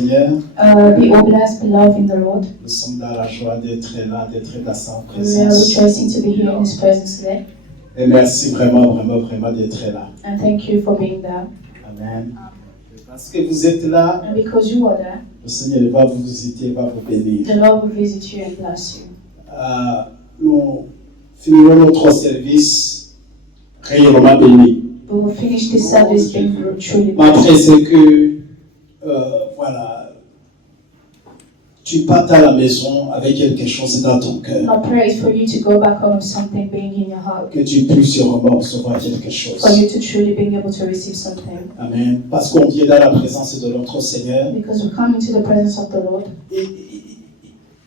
Seigneur. Be all blessed, beloved in the Lord. Nous sommes dans la joie d'être là, d'être dans sa We are présence. rejoicing to be here in His presence today. Et merci vraiment d'être là. And thank you for being there. Amen. Parce que vous êtes là, And because you are there, le Seigneur va vous visiter, va vous bénir. the Lord will visit you and bless you. Nous finirons notre service réellement béni. We will finish this service being truly Ma blessed. prière, c'est que, voilà, tu partes à la maison avec quelque chose dans ton cœur. My prayer is for you to go back home with something being in your heart. Que tu puisses vraiment recevoir quelque chose. For you to truly being able to receive something. Amen. Parce qu'on vient dans la présence de notre Seigneur. Because we come into the presence of the Lord.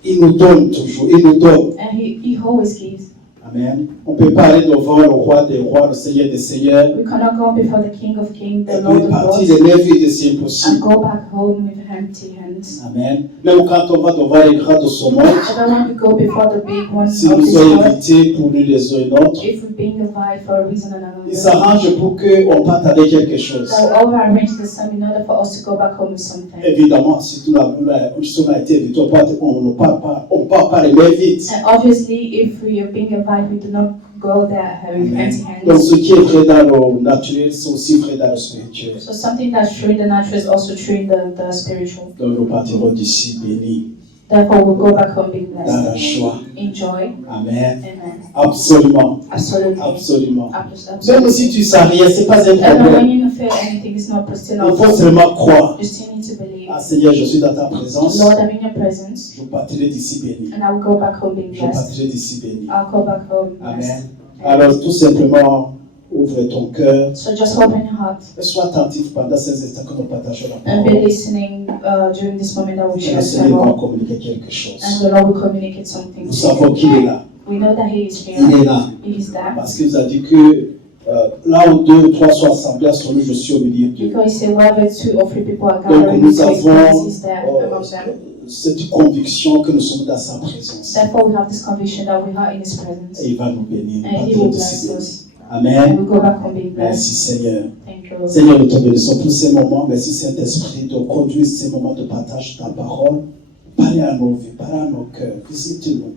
Il nous donne toujours, il nous donne. And He always gives. Amen. On peut pas aller devant le roi des rois, le Seigneur des seigneurs. We cannot go before the King of Kings, Et the Lord puis of partir Lords, de neuf vies, c'est and impossible. go back home with empty hands. Amen. Même quand on va devant les grands de ce monde, I don't want to go before the big ones si of nous this sommes world. invités pour nous les uns et l'autre, If we're being invited for a reason and il another, s'arrange pour qu'on parte avec quelque chose. they'll overarrange the sum in order for us to go back home with something. Évidemment, si on a été invité, on ne part pas les mains vides. And obviously, if we are being invited, we do not go there with empty Donc hands. ce qui est vrai dans le naturel, c'est aussi vrai dans le spirituel. So something that's true in the natural is also true in the spiritual. Donc nous partirons d'ici bénis, Therefore, we'll go back home being dans la blessed. joie. In joy. Amen. Amen. Absolument. Absolutely. Absolument. Absolutely. Même si tu ne sens rien, ce n'est pas un And when problème. you don't feel anything, it's not still Il faut not. seulement croire. You still need to believe. Ah Seigneur, je suis dans ta présence. Lord, I'm in your presence, Je partirai d'ici béni. and I will go back home being Je blessed. partirai d'ici béni. I'll go back home blessed. Amen. Alors tout simplement, ouvre ton cœur. So just open your heart Et sois attentif pendant ces instants que nous partageons la and be parole. listening during this moment that we Et share le Seigneur va together. communiquer quelque chose. And the Lord will communicate something. Nous savons qu'il est là. We know that He is Il here. est là. He is there. Parce qu'il nous a dit que là où deux ou trois sont assemblés à son nom, je suis au milieu d'eux. Because He said, wherever 2 or 3 people are Donc gathering, nous His presence avons is there among them. cette conviction que nous sommes dans sa présence. Therefore, we have this conviction that we are in His presence. Et il va nous bénir. And He Nous will partirons bless d'ici bénis. us. And Amen. we'll go back home being blessed. Merci Seigneur. Thank you, Lord. Seigneur, nous te bénissons pour ces moments. Merci Saint-Esprit de conduire ces moments de partage de ta parole. Parlez à nos vies, parlez à nos cœurs. Visite-nous.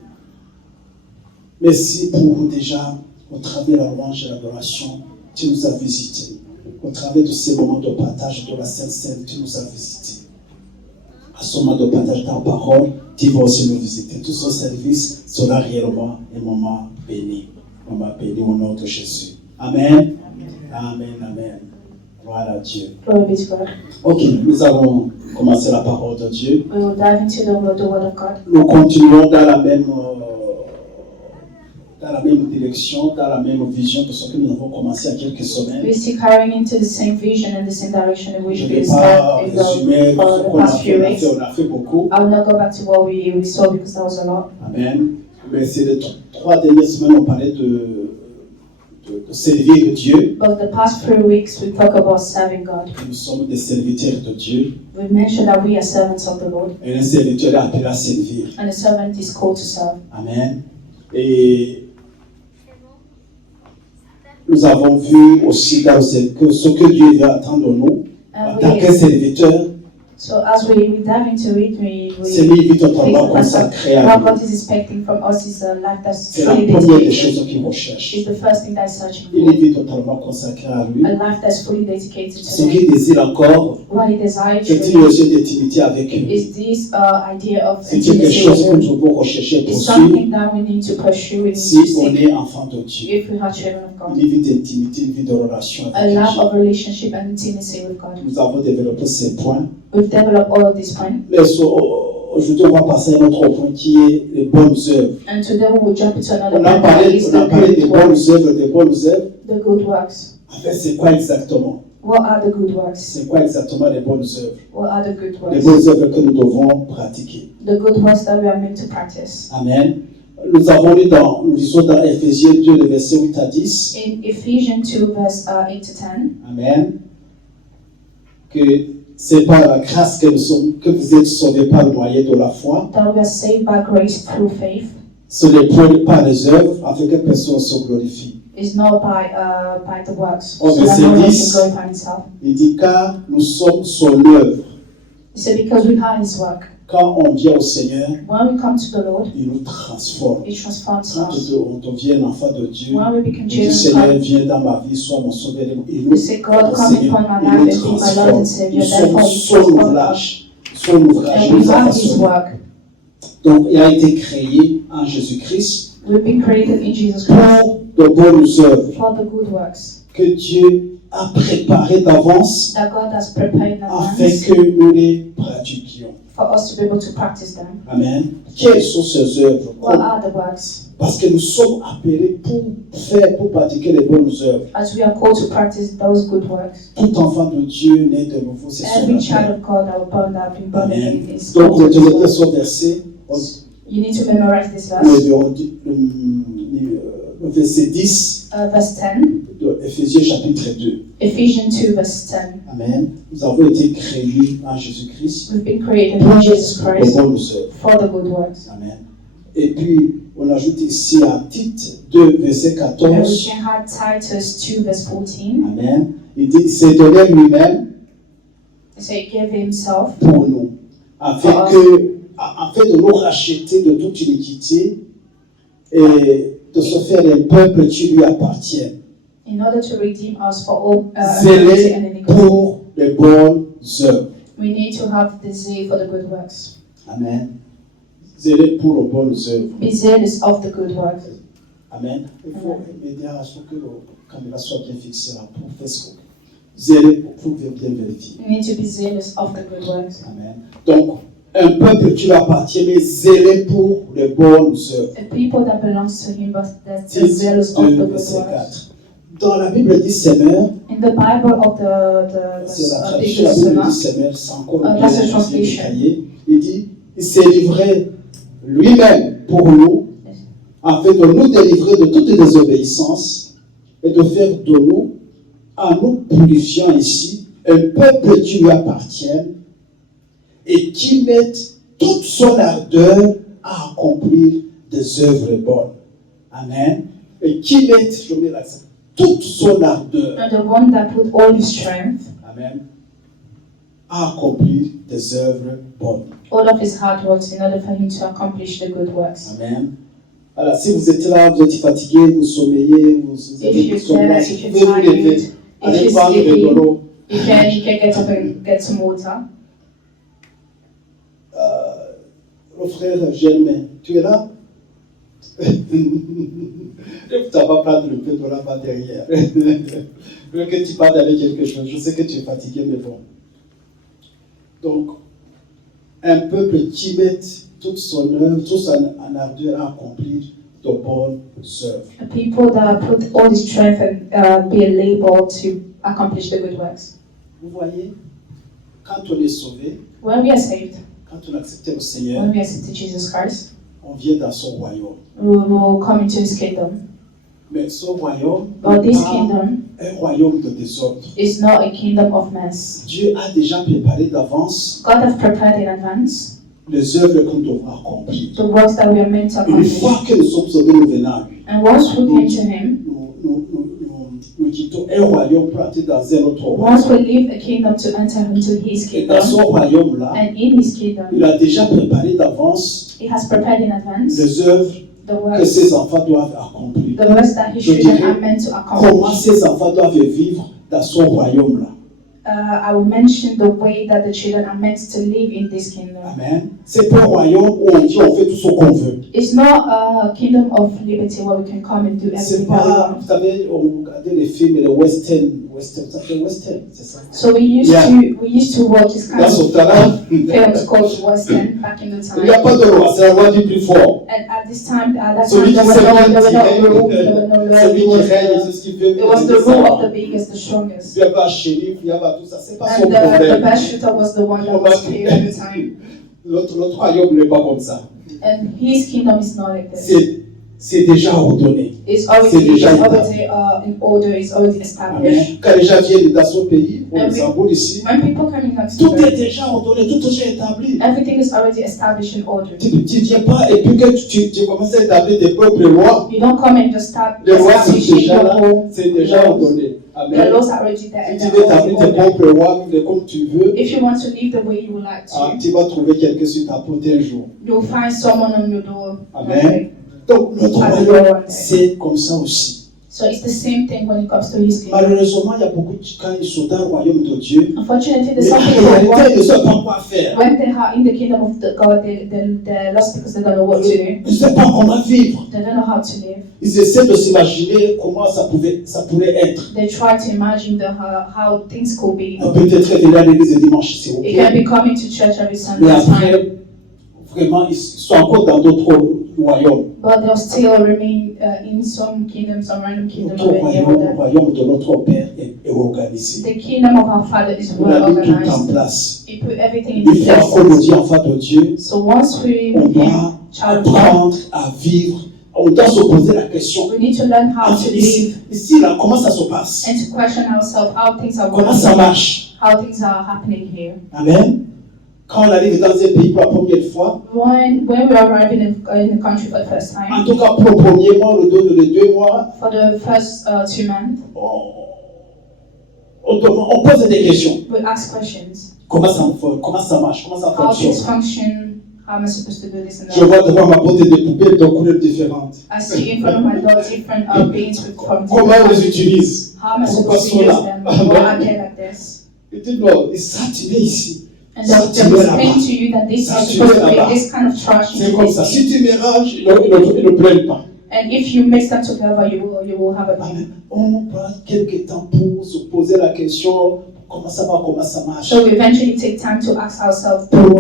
Merci pour déjà, au travers de la louange et de l'adoration, tu nous as visités. Au travers de ces moments de partage de la Sainte-Seine, tu nous as visités. À ce moment de partage de ta parole, tu vas aussi nous visiter. Tout ce service sera réellement un moment béni. Un moment béni au nom de Jésus. Amen. Amen. Amen. Gloire à Dieu. Glory be to God. Ok, nous allons commencer la parole de Dieu. We will dive into the word of God. Nous continuons dans la même direction, dans la même vision que ce que nous avons commencé il y a quelques semaines. We see carrying into the same vision and the same direction in which Je ne we vais pas started résumer for ce the qu'on a past few fait. weeks. On a fait beaucoup. I will not go back to what we saw because that was a lot. Amen. Mais ces 3 dernières semaines, on parlait de servir Dieu. But the past 3 weeks we talk about serving God. Nous sommes des serviteurs de Dieu. We mentioned that we are servants of the Lord, Et un serviteur est appelé à servir. and a servant is called to serve. Amen. Et nous avons vu aussi dans ce que Dieu veut attendre de nous en And tant que serviteur. so as we dive into it, C'est une vie totalement consacrée à what lui. God is expecting from us is a life that's C'est la truly première des dedicated. choses qu'il recherche. It's the first thing that is searching Une for. vie totalement consacrée à lui. A life that's fully dedicated Ce to Him. qu'il désire encore, What He desires c'est une truly relation d'intimité avec lui. is this idea of C'est quelque intimacy chose with que Him. nous devons rechercher pour It's suivre something that we need to pursue, we need si to on seek est enfant de Dieu. if we are children of God. Une vie d'intimité, une vie de relation A avec life Dieu. of relationship and intimacy with God. Nous avons développé ces points. We've developed all of these points, Mais aujourd'hui, on va passer à un autre point qui est les bonnes œuvres. and today we will jump into another On a point that parlé, is on a the parlé des good bonnes works. œuvres, des bonnes œuvres. The good works. En fait, c'est quoi exactement? What are the good works? C'est quoi exactement les bonnes œuvres? What are the good Les works? bonnes œuvres que nous devons pratiquer. The good works that we are meant to practice. Amen. Nous lisons dans Éphésiens 2, le verset 8 à 10. In Ephesians 2, verse 8 to 10, Amen. Que c'est par la grâce que vous êtes sauvés par le moyen de la foi. that we are saved by grace through faith. Ce n'est point par les œuvres, afin que personne se glorifie. It's not by the works, Oh, so mais that c'est no one 10. can glorify himself. Il dit car nous sommes son œuvre. He said, because we are His work. Quand on vient au Seigneur, When we come to the Lord, il nous transforme. He transforms Quand us. on devient un enfant de Dieu, When we become il dit children of Seigneur, God, viens dans ma vie, sois mon sauveur. Il we nous say, God, come upon my life and be my Lord transforme. and Savior. Nous sommes Therefore, He son transforms us. ouvrage. Son ouvrage. And Il we nous a have His façonné. work. Donc, il a été créé en Jésus-Christ We've been created in Jesus Christ pour de bonnes œuvres for the good works que Dieu a préparées d'avance that God has prepared in afin advance que nous les pratiquions. for us to be able to practice them. Amen. Quelles sont ces œuvres? What are the works? Parce que nous sommes appelés pour pratiquer les bonnes œuvres. As we are called to practice those good works. Tout enfant de Dieu né de nouveau, c'est son Every child appel. of God that was born that have been born Amen. again is Donc, called to retenez this ce work. verset, You need to memorize this verse. le verset 10 Verse 10. de Éphésiens chapitre 2. Ephesians 2 verse 10. Amen. Nous avons été créés en Jésus-Christ We've been created in Jesus pour les Christ bonnes œuvres. for the good works. Amen. Et puis, on ajoute ici à Tite 2, verset And we 14. can have Titus 2 verse 14. Amen. Il dit, il s'est donné lui-même So he gave himself pour nous, afin de nous racheter de toute iniquité et de se faire un peuple qui lui appartient, in order to redeem us for all zélé iniquity and iniquity. pour les bonnes œuvres. We need to have the zeal for the good works. Amen. Zélé pour les bonnes œuvres. Be zealous of the good works. Amen. Il faut aider à ce que la caméra soit bien fixée là pour Facebook. Zélé pour bien vérifier. We need to be zealous of the good works. Amen. Donc, un peuple qui lui appartient, mais zélé pour les bonnes œuvres. A people that belongs to him, but that's Tite zealous of 2, the good verset works. 4. Dans la Bible dit Seigneur, In the Bible of the c'est la Big traduction, la Bible dit Testament, Seigneur, c'est encore that's a bien translation. détaillé. Il dit, il s'est livré lui-même pour nous, afin de nous délivrer de toute désobéissance et de faire de nous, en nous purifiant ici, un peuple qui lui appartient et qui mette toute son ardeur à accomplir des œuvres bonnes. Amen. Et qui mette, je mets l'accent, toute son ardeur, and the one that put all his strength, amen, à accomplir des œuvres bonnes. all of his hard works in order for him to accomplish the good works. Amen. Alors, si vous êtes là, vous êtes fatigué, vous sommeillez, vous avez If des you're questions, there, vous if you're pouvez vous lever, tired, allez if you're prendre de sleeping, l'eau. you can get up and get some water. Le frère Germain, tu es là? Tu vas prendre le peu de là-bas derrière. Je veux que tu parles avec quelque chose. Je sais que tu es fatigué, mais bon. Donc, un peuple qui met toute son œuvre, toute son ardeur à accomplir de bonnes œuvres. A people that put all his strength and be able to accomplish the good works. Vous voyez, quand on est sauvé, When we are saved, quand on accepte le Seigneur, when we accept Jesus Christ, on vient dans son royaume. we will come into his kingdom. Mais son royaume But n'est this pas kingdom un royaume de désordre. is not a kingdom of mess. Dieu a déjà préparé d'avance God has prepared in advance les œuvres que nous devons accomplir. the works that we are meant to Une accomplish. fois que nous sommes sauvés, nous venons à lui. And once we came to him, Nous quittons un royaume pour entrer dans un autre once royaume. we leave a kingdom to enter into his Et dans kingdom, son royaume-là, and in his kingdom, il a déjà préparé d'avance he has prepared in advance les œuvres the que works, ses enfants doivent accomplir. the works that his Je children dirais, are meant to Comment accomplish. ses enfants doivent vivre dans son royaume-là. I will mention the way that the children are meant to live in this kingdom. Amen. C'est pas un royaume où on dit on fait tout ce qu'on veut. It's not a kingdom of liberty where we can come and do C'est everything that we pas, want. vous savez, on regardait les films et les westerns, ça fait western, c'est ça? So we used to watch this kind Dans ce of temps-là, films called Western back in the il n'y a time. pas de loi, c'est la loi du plus fort. And at this time, at that Celui time, qui there were sait no bien rules, tirer, there were no laws. celui It qui was règne, the, c'est ce qui fait. it was the rule of the biggest, the strongest. Il n'y a pas shérif, il n'y a pas tout ça, c'est pas son And the problème. best shooter was the one that was paid at the time. Notre royaume n'est pas comme ça. And his kingdom is not like this. C'est déjà ordonné. It's C'est already déjà in order, it's already established. Amen. Quand les gens viennent dans son pays, au Amen. Luxembourg ici, When people come in next tout to est them, déjà ordonné, tout est déjà établi. everything is already established in order. Tu ne viens pas et puis que tu commences à établir tes propres lois. You don't come and just start Les lois sont establishing déjà your là, whole c'est déjà laws. ordonné. There are Amen. laws already there. Si And tu they're veux établir tes already ordered. propres lois, vivre comme tu veux, If you want to live the way you would like to, tu vas trouver quelqu'un sur ta porte un jour. you'll find someone on your door. Amen. Donc, notre royaume, c'est comme ça aussi. So it's the same thing when it comes to His kingdom. Malheureusement, il y a beaucoup de quand ils sont dans le royaume de Dieu, Unfortunately, mais there's en some people who réalité, ils ne want, savent pas quoi faire. when they are in the kingdom of the God, they're lost because they don't know what to do. Ils ne savent pas comment vivre. They don't know how to live. Ils essaient de s'imaginer comment ça pourrait être. They try to imagine how things could be. Peut-être venir à l'église le dimanche, c'est It can ok. be coming to church every Sunday, Mais it's fine. après, vraiment, ils sont encore dans d'autres royaumes. But they'll still remain in some kingdom, some random kingdom Notre over here. royaume, le royaume de notre Père est organisé. The kingdom of our Father is On well a mis tout en organized. place. He put everything in Il faut encore place. le dire enfant de Dieu. So once we On became doit child of God, apprendre à vivre. On doit se poser la question. we need to learn how to live Ici, là, comment ça se passe? and to question ourselves how things are Comment ça working, marche? how things are happening here. Amen. Quand on arrive dans un pays pour la première fois, When we arrive in the country for the first time, en tout cas pour le premier mois, les 2 mois, for the first 2 months, on pose des questions. we ask questions. Comment ça marche? Comment ça How things fonctionne? function, how am I supposed to do this and Je that. vois devant ma porte des poupées de couleurs différentes. I see in front of my door different beings from Comment on les different. utilise? How am I Pourquoi supposed to sont use là? them? Why are they like this? Et tu dois, et ça, tu es ici. And Ça, they'll tu es explain là-bas. to you that this Ça, is tu supposed es to be là-bas. this kind of trash. C'est comme ça. this Si thing. tu mélanges, ils ne prennent pas. And if you mix them together, you will have a thing. Amen. On prend quelques temps pour se poser la question, comment ça va, comment ça marche. So we eventually take time to ask ourselves about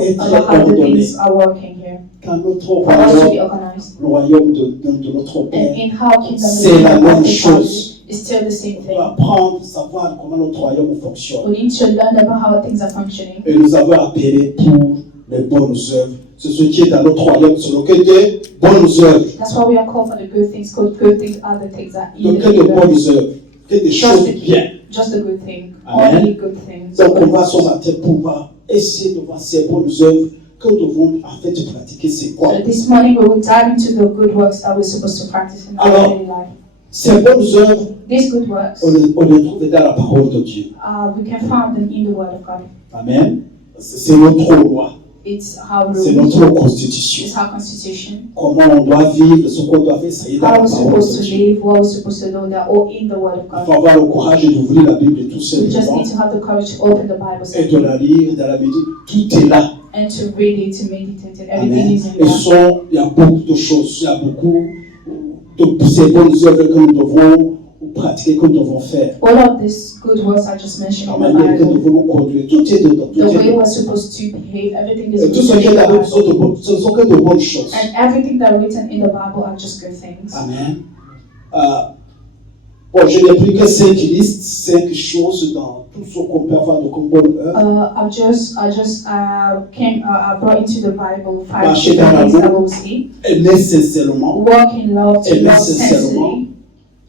how the things are working here. Quand notre For us to be royaume, organized. le royaume de notre And Père, in how kingdom c'est la même is chose. it's still the same On thing. doit apprendre, savoir comment notre royaume fonctionne. We need to learn about how things are functioning. Et nous avons appelé pour les bonnes œuvres. C'est ce qui est dans notre royaume, c'est le que des bonnes œuvres. That's why we are called for the good things, because good things are the things that Donc, in que the de kingdom. bonnes œuvres, que des choses bien. Just the good thing. Amen. Only good things. Donc, on va ce matin pouvoir essayer de voir ces bonnes œuvres que nous devons en fait pratiquer. C'est quoi? So this morning we will dive into the good works that we're supposed to practice in our Alors, daily life. Ces bonnes œuvres, These good works, on les trouve dans la parole de Dieu. we can find them in the Word of God. Amen. C'est notre loi, It's how c'est we notre constitution. it's our constitution. Comment on doit vivre, ce qu'on doit faire, ça y est dans How la we're parole supposed de to Dieu. live, what we're supposed to do, they're all in the Word of Il God. faut avoir le courage d'ouvrir la Bible tout We just simplement need to have the courage to open the Bible et de la lire, de la méditer. Tout est là. and to read it, to meditate it. Everything Amen. is in Et there. il y a beaucoup de choses, il y a beaucoup de ces bonnes œuvres que nous devons pratiquer, que nous devons faire. All of these good works I just mentioned La in the manière que nous Bible, devons nous conduire, tout est dedans. Tout the est way dedans. we're supposed to behave, everything is Et tout ce written qui in est the là, Bible. ce ne sont que de bonnes choses. And everything that are written in the Bible are just good things. Amen. Bon, je n'ai pris que 5 listes, 5 choses dans tout ce qu'on peut avoir de comme bonne œuvre. I just brought into the Bible 5 Marcher different dans things that l'amour. we'll see. Aimer sincèrement, Walk in love, to aimer love sincèrement, sincerely.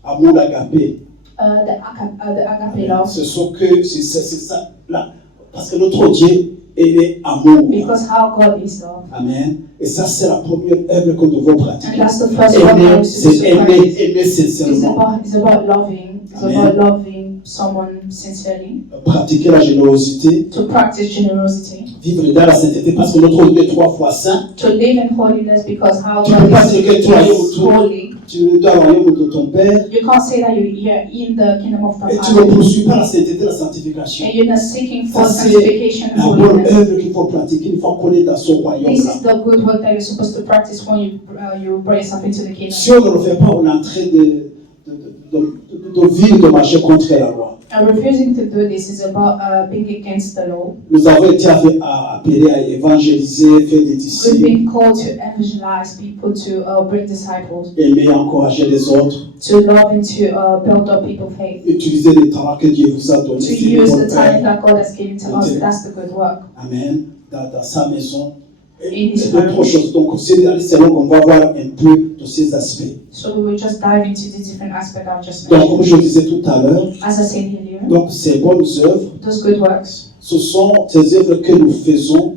amour agapé. The agape love. C'est ça, là. Parce que notre Dieu, il est amour. Because how God is love. Amen. Et ça, c'est la première œuvre que nous devons And pratiquer. that's the first one that Aimer, we're supposed c'est to practice. aimer sincèrement. It's about loving. It's Amen. about loving someone sincerely. Pratiquer la générosité. To practice generosity. Vivre dans la sainteté parce que notre Dieu est 3 fois saint. To live in holiness because how Tu ne peux pas God dire que tu es is holy. tu es dans le royaume de ton Père You can't say that you're in the kingdom of the et tu ne Father. poursuis pas la sainteté, la sanctification. And you're not seeking for Ça, c'est sanctification and la bonne holiness. œuvre qu'il faut pratiquer une fois qu'on est dans son royaume. This is the good work that you're supposed to practice when you bring yourself into the kingdom. Si on ne le fait pas, on est en train de vivre, de marcher contre la loi. And refusing to do this is about being against the law. Nous avons été appelés à évangéliser, faire des We've disciples, been called to evangelize people, to bring disciples, aimer, encourager les autres, to love and to build up people's faith, utiliser les talents que Dieu vous a donnés. to C'est le use bon the talent Père. that God has given to us. That's the good work. Amen. Dans sa maison. In Et his d'autres family. choses. Donc, c'est là qu'on va voir un peu de ces aspects. So we will just dive into the different aspects I've just Donc, mentioned. comme je disais tout à l'heure, As I said earlier, donc ces bonnes œuvres, those good works ce sont ces œuvres que nous faisons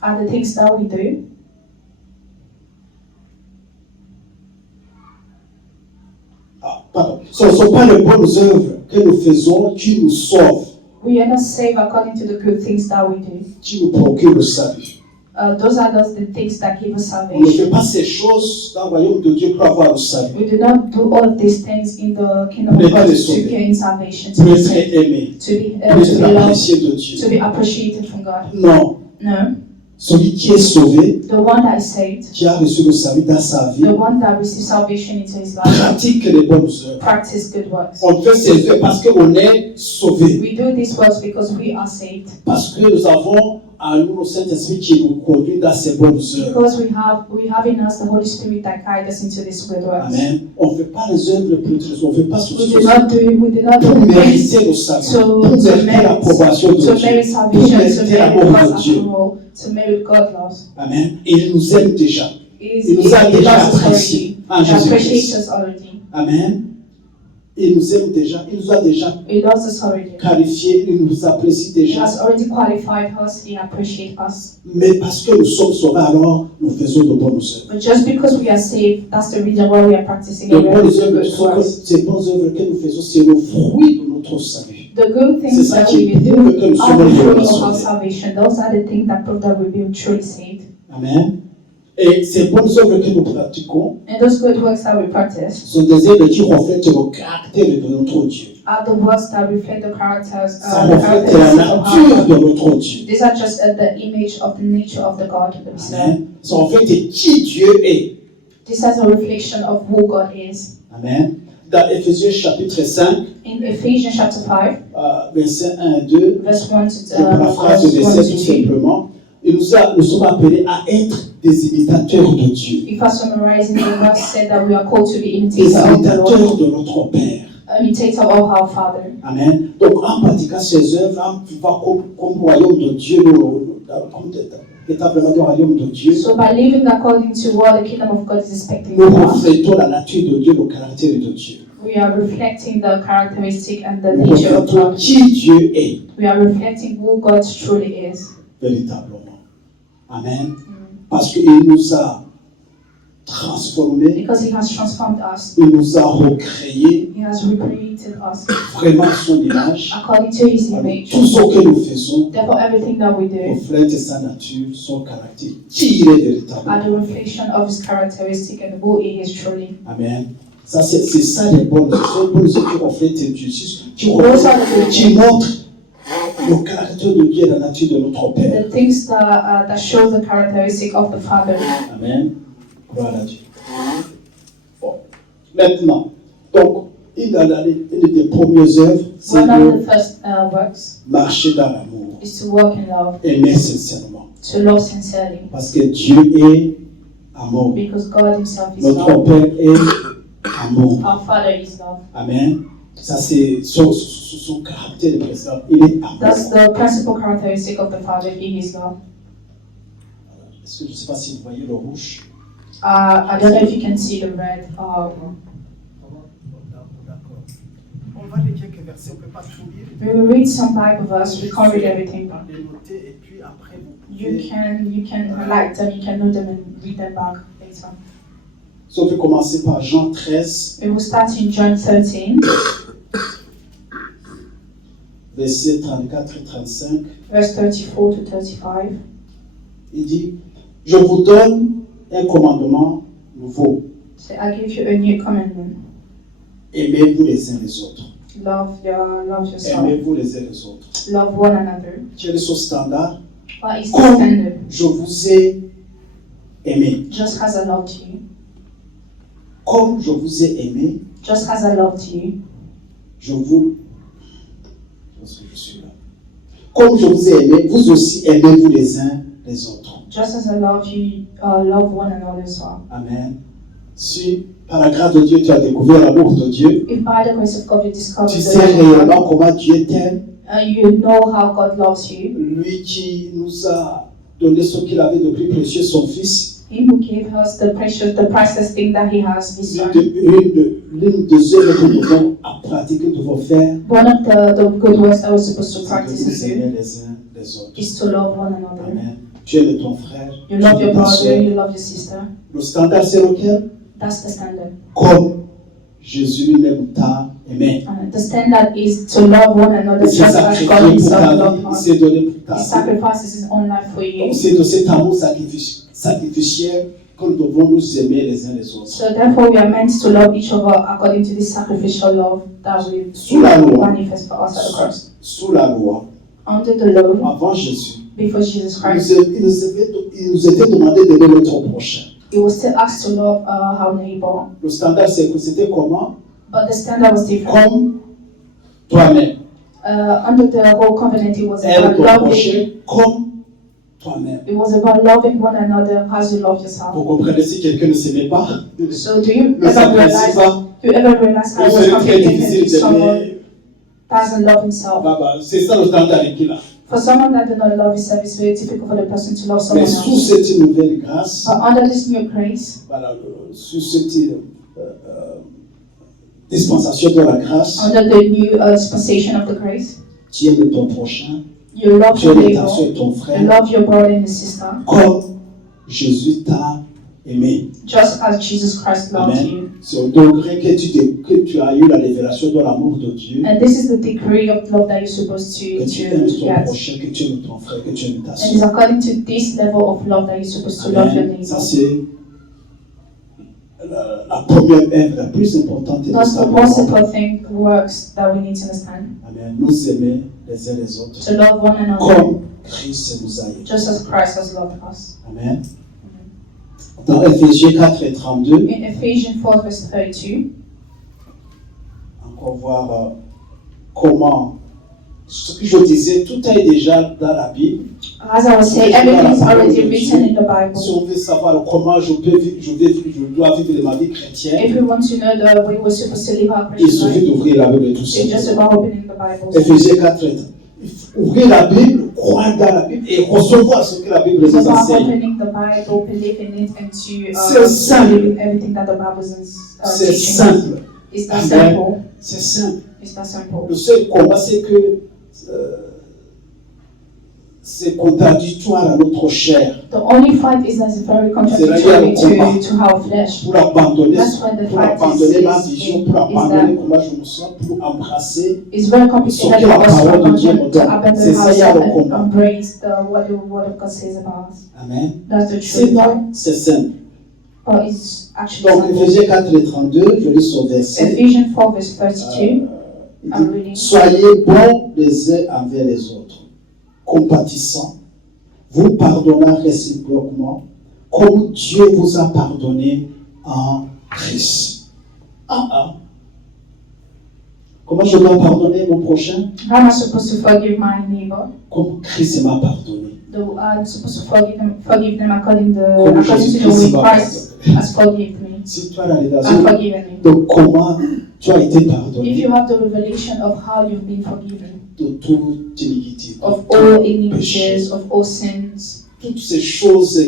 are the things that we do. pardon, ce ne sont pas les bonnes œuvres que nous faisons qui nous sauvent, We are not saved according to the good things that we do. qui nous procurent le salut. Those are the things that give us On ne fait salvation. pas ces choses dans le royaume de Dieu pour avoir le salut, We do not do all of these things in the kingdom of God to gain salvation, pour to be être saved, aimé, to be pour être loved, apprécié de Dieu. to be appreciated from God. Non, No, celui qui est sauvé, the one that is saved, qui a reçu le salut dans sa vie, the one that receives salvation into his life, pratique les bonnes œuvres. practice good works. On fait ces œuvres parce qu'on est sauvé, We do these works because we are saved, parce que nous avons en nous le Saint-Esprit qui nous conduit dans ces bonnes œuvres. because we have in us the Holy Spirit that guides us into these good works. Amen. On ne fait pas les œuvres pour on ne fait pas ce We do not do pour things mériter le salut, to pour mériter merit l'approbation de to Dieu, merit pour salvation, to mériter l'amour merit de God's Dieu. approval, to merit God loves. Amen. Et il nous aime déjà. Il nous a déjà loves us appréciés already. en He appreciates Jésus-Christ. us already. Amen. Il nous aime déjà. Il nous a déjà He loves us already. qualifiés. Il nous apprécie He déjà. has already qualified us. He appreciates us. Mais parce que nous sommes sauvés, alors nous faisons de bonnes œuvres. But just because we are saved, that's the reason why we are practicing De and we are bonnes doing œuvres, good works. ces bonnes œuvres que nous faisons, c'est le fruit de notre salut. The good C'est things ça that qui we prouve do que nous are sommes the fruit réellement of our sauvés. salvation. Those are the things that prove that we've been truly saved. Amen. Et ces bonnes œuvres que nous pratiquons And those good works that we practice sont des œuvres qui reflètent le caractère de notre Dieu. are the works that reflect the characters, Ça the reflète la characteristics of nature our de God. notre Dieu. These are just the image of the nature of the God that we serve. Amen. Ça reflète qui Dieu est. This is a reflection of who God is. Amen. Dans Éphésiens chapitre 5, In Ephesians chapter 5, versets 1 et 2, verse 1 to je paraphrase le verse 1 verset tout to 2. simplement. Nous sommes appelés à être des imitateurs de Dieu, If I summarize in the verse, said that we are called to be des imitators of the imitateurs Lord, de notre Père. imitator of our Father. Amen. Donc en pratiquant ces œuvres, en vivant comme royaume de Dieu, comme établement du royaume de Dieu, So by living according to what the kingdom of God is expecting nous from us, reflétons la nature de Dieu, le caractère de Dieu. we are reflecting the characteristic and the Nous nature of reflétons God. qui Dieu est We are reflecting who God truly is. véritablement. Amen. Parce qu'il nous a transformés, Because He has transformed us. il nous a recréés He has recreated us vraiment à son image. according to His image. Tout ce que nous faisons Therefore, everything that we do reflète sa nature, son caractère, qui il est véritablement. are the reflection of His characteristic and who He is truly. Amen. Ça, c'est ça les bonnes œuvres. Les bonnes œuvres qui reflètent Dieu, qui montrent le caractère de Dieu et la nature de notre Père. The things that show the characteristic of the Father. Amen. Gloire à Dieu. Bon. Maintenant, donc, une des premières œuvres, c'est One of de the first works marcher dans l'amour, is to walk in love, aimer sincèrement. to love sincerely, Parce que Dieu est amour. because God Himself is Notre love. Père est amour. Our Father is love. Amen. Ça, c'est son caractère de président. Il est amour. That's the principal characteristic of the Father. He is love. Est-ce que je ne sais pas si vous voyez le rouge? I don't know if you can see the red. D'accord. On va lire quelques versets, on ne peut pas tout lire. We will read some Bible verse. We can't read everything. Les noter et puis après vous You pouvez. can like them. You can know them and read them back later. So, on peut commencer par Jean 13, We will start in John 13, versets 34 et 35. verse 34 to 35. Il dit, je vous donne un commandement nouveau. So I give you a new commandment: Aimez-vous les uns les autres. love yourself, Aimez-vous les uns les autres. love one another. Quel est son standard? What is the Comme standard? je vous ai aimé. Just as I loved you, Comme je vous ai aimé, just as I loved you, je vous... Parce que je suis là. Comme je vous ai aimé, vous aussi aimez-vous les uns les autres. just as I loved you, love one another as well. Amen. Si par la grâce de Dieu tu as découvert l'amour de Dieu, If by the grace of God you discover tu the sais love of God, réellement comment Dieu t'aime, you know how God loves you. lui qui nous a donné ce qu'il avait de plus précieux, son Fils. He who gave us the priceless thing that He has, His Son. L'une des œuvres que nous devons pratiquer, nous devons faire, One of the good works that we're supposed to c'est de practice nous and aimer do les uns les autres. is to love one another. Amen. Tu aimes ton frère, You love tu your aimes ta brother, sœur. you love your sister. Le standard, c'est lequel? That's the standard. Comme Jésus lui-même t'a aimer. The standard is to love one another Il s'est just as sacrifié God pour himself ta loved vie, il us. s'est donné pour ta He vie. sacrifices his own life for you. Donc c'est de cet amour sacrificiel que nous devons nous aimer les uns les autres. So therefore we are meant to love each other according to this sacrificial love that we Sous la loi, manifest for us at the cross. sous la loi, Under the law, avant Jésus, before Jesus il Christ, nous était demandé d'aimer notre prochain. he was still asked to love our neighbor. Le standard, c'était comment? But the standard was different. Comme toi-même. Under the whole covenant, it was Aime about ton loving. prochain comme toi-même. It was about loving one another as you love yourself. Vous comprenez, si quelqu'un ne s'aimait pas, So do you ne ever s'apprécie realize? pas, Do you ever realize how que it was c'est très complicated difficile if someone d'aimer. doesn't love himself? C'est ça le standard qu'il a. For someone that does not love himself, it's very difficult for the person to love Mais someone sous else. cette nouvelle grâce, But under this new grace, voilà, sous cette dispensation de la grâce, under the new dispensation of the grace, tu aimes ton prochain, you love tu your aimes ta neighbor, soeur et ton you frère, love your brother and your sister, comme Jésus t'a aimé. just as Jesus Christ loved Amen. you. C'est au degré que tu as eu la révélation de l'amour de Dieu, And this is the degree of love that you're supposed que tu to aimes ton get. prochain, que tu aimes ton frère, que tu aimes ta And it's soeur. according to this level of love that you're supposed to love your Amen. Ça, neighbor. c'est la première œuvre la plus importante de That's the notre most monde. important thing, works that we need to understand. Amen. Nous aimer les uns les autres To love one another, comme Christ nous a aimés. just as Christ has loved us. Amen. Dans Ephésiens 4 et 32, In Ephesians 4 verse 32, encore voir comment, ce que je disais, tout est déjà dans la Bible. as I was saying, everything is already written in the Bible. Si on veut savoir comment je dois vivre ma vie chrétienne, If we want to know the way we're supposed to live our il Christian suffit life, d'ouvrir la Bible tout it's just simplement. about opening the Bible. Ephésiens 4 et 32. Ouvrir la Bible, croire dans la Bible et recevoir ce que la Bible It's nous about enseigne. opening the Bible, believing it, and C'est to simple. believe in everything that the Bible is C'est teaching us. simple. It's that Amen. simple. C'est simple. It's that simple. Le seul combat, c'est que c'est contradictoire à notre chair The only fight is that it's very contradictory to our flesh. pour abandonner, That's why the pour fight abandonner ma is vision, pour abandonner comment je me sens, pour embrasser. It's very complicated Ce que la for us parole de Dieu me to donne. abandon C'est ça, ourselves il y a le and combat. embrace what the Word of God says about us. Amen. That's the truth. Sinon, c'est simple. But it's actually Donc, simple. Ephésiens 4 et 32, je lis ce verset. Ephesians 4 verse 32. Il I'm dit, reading. soyez bons les uns envers les autres, compatissants, vous pardonnant réciproquement, comme Dieu vous a pardonné en Christ. Comment je dois pardonner mon prochain? How am I supposed to forgive my neighbor? Comme Christ m'a pardonné. I'm supposed to forgive them according to Comme the Jésus-Christ way m'a Christ pardonné. has forgiven me. Si tu as la révélation I'm forgiven me. de comment tu as été If pardonné you have the revelation of how you've been forgiven, de toute iniquité, of de all tout péché, iniquities, of all sins, toutes ces choses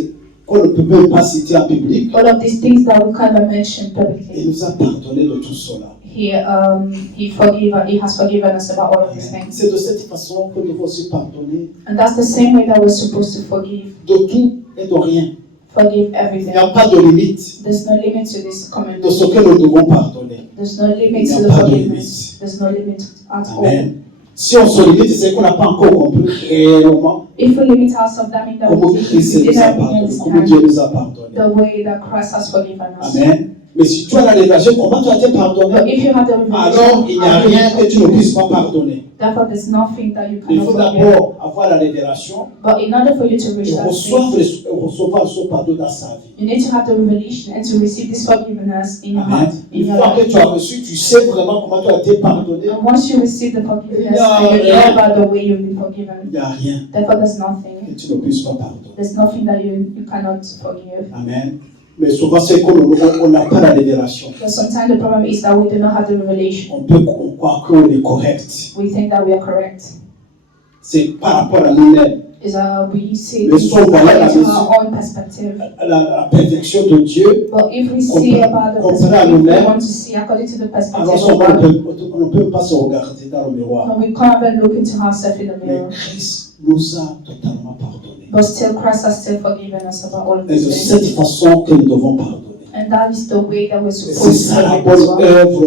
qu'on ne peut même pas citer en public, all of these things that we cannot mention il publicly. nous a pardonné de tout cela. He has forgiven us about all of these things. C'est de cette façon que nous devons aussi pardonner And that's the same way that we're supposed to forgive. de tout et de rien. Forgive Il everything. n'y a pas de limite There's no limit to this de commandment. ce que nous devons pardonner. There's no limit Il n'y to a the pas de forgiveness. limite. There's no limit at all. Amen. Si on se limite, c'est qu'on n'a pas encore compris réellement If we limit ourselves, that means that comment we Christ didn't nous a pardonné, comment understand Dieu nous a pardonné. the way that Christ has forgiven us. Amen. Mais si tu as la révélation, comment tu as été pardonné, But if you have the alors il n'y a rien que tu ne puisses pas pardonner. therefore there's nothing that you Il cannot faut forgive. d'abord avoir la révélation But in order for you to reach et that state, recevoir son pardon dans sa vie. you need to have the revelation and to receive this forgiveness in your Amen. heart, in Une your fois que life. tu as reçu, tu sais vraiment comment tu as été pardonné. And once you receive the forgiveness No, and you know yeah. about the way you've been forgiven, Il n'y a rien therefore there's que nothing. tu ne puisses pas pardonner. There's nothing that you cannot forgive. Amen. Mais souvent, c'est qu'on n'a pas la révélation. But sometimes the problem is that we do not have the revelation. On peut croire qu'on est correct. We think that we are correct. C'est par rapport à nous-mêmes. Is we see Mais things si on voyait la according to vision, our own perspective. la perfection de Dieu, But if we see about the Comparé à perspective, we nous-mêmes, want to see according to the perspective alors of God. on ne peut pas se regarder dans le miroir. And we can't even look into ourselves in the Mais mirror. Christ nous a totalement pardonné. But still, Christ has still forgiven us about all of Et these de things. cette façon que nous devons pardonner. And that is the way that we're Et c'est supposed to ça la forgive as bonne well. œuvre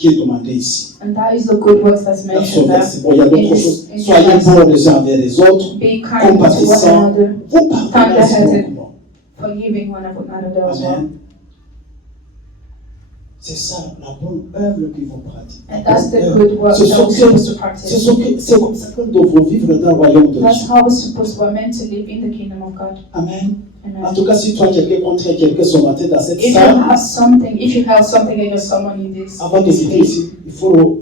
qui est demandé ici. And that is the good works that's Dans ce mentioned there. verset, bon, il y a d'autres choses. in Soyez this bons les uns envers les autres, Be kind to one compatissants, another, vous pardonnez réciproquement. forgiving one another as well. Amen. C'est ça la bonne œuvre que vous pratiquez. And that's the good work C'est that we're supposed to practice. comme ça que nous devons vivre dans le royaume de That's Dieu. how we're meant to live in the kingdom of God. Amen. Amen. En tout cas, si toi, quelqu'un contre quelqu'un ce matin dans cette If you salle, have something against someone in this avant de quitter place, ici, il faut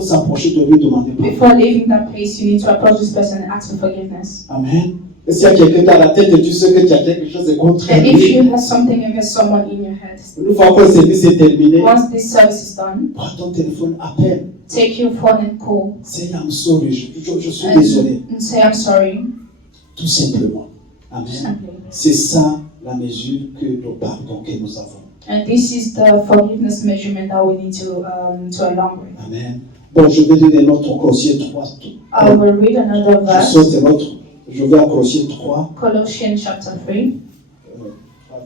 s'approcher de lui et demander pardon. before leaving that place, you need to approach this person and ask for forgiveness. Amen. Et s'il y a quelqu'un dans la tête et tu sais que tu as quelque chose de contre And if lui, you have something against someone in your head, une fois que le service est terminé, once this service is done, prends ton téléphone, appelle. take your phone and call Say I'm sorry, je suis désolé. and say I'm sorry. Tout simplement. Amen. Simply. C'est ça la mesure que le pardon que nous avons. And this is the forgiveness measurement that we need to along with. Amen. Bon, je vais lire notre Colossiens 3. I will read another verse. Je vais à Colossiens 3, Colossians chapter 3.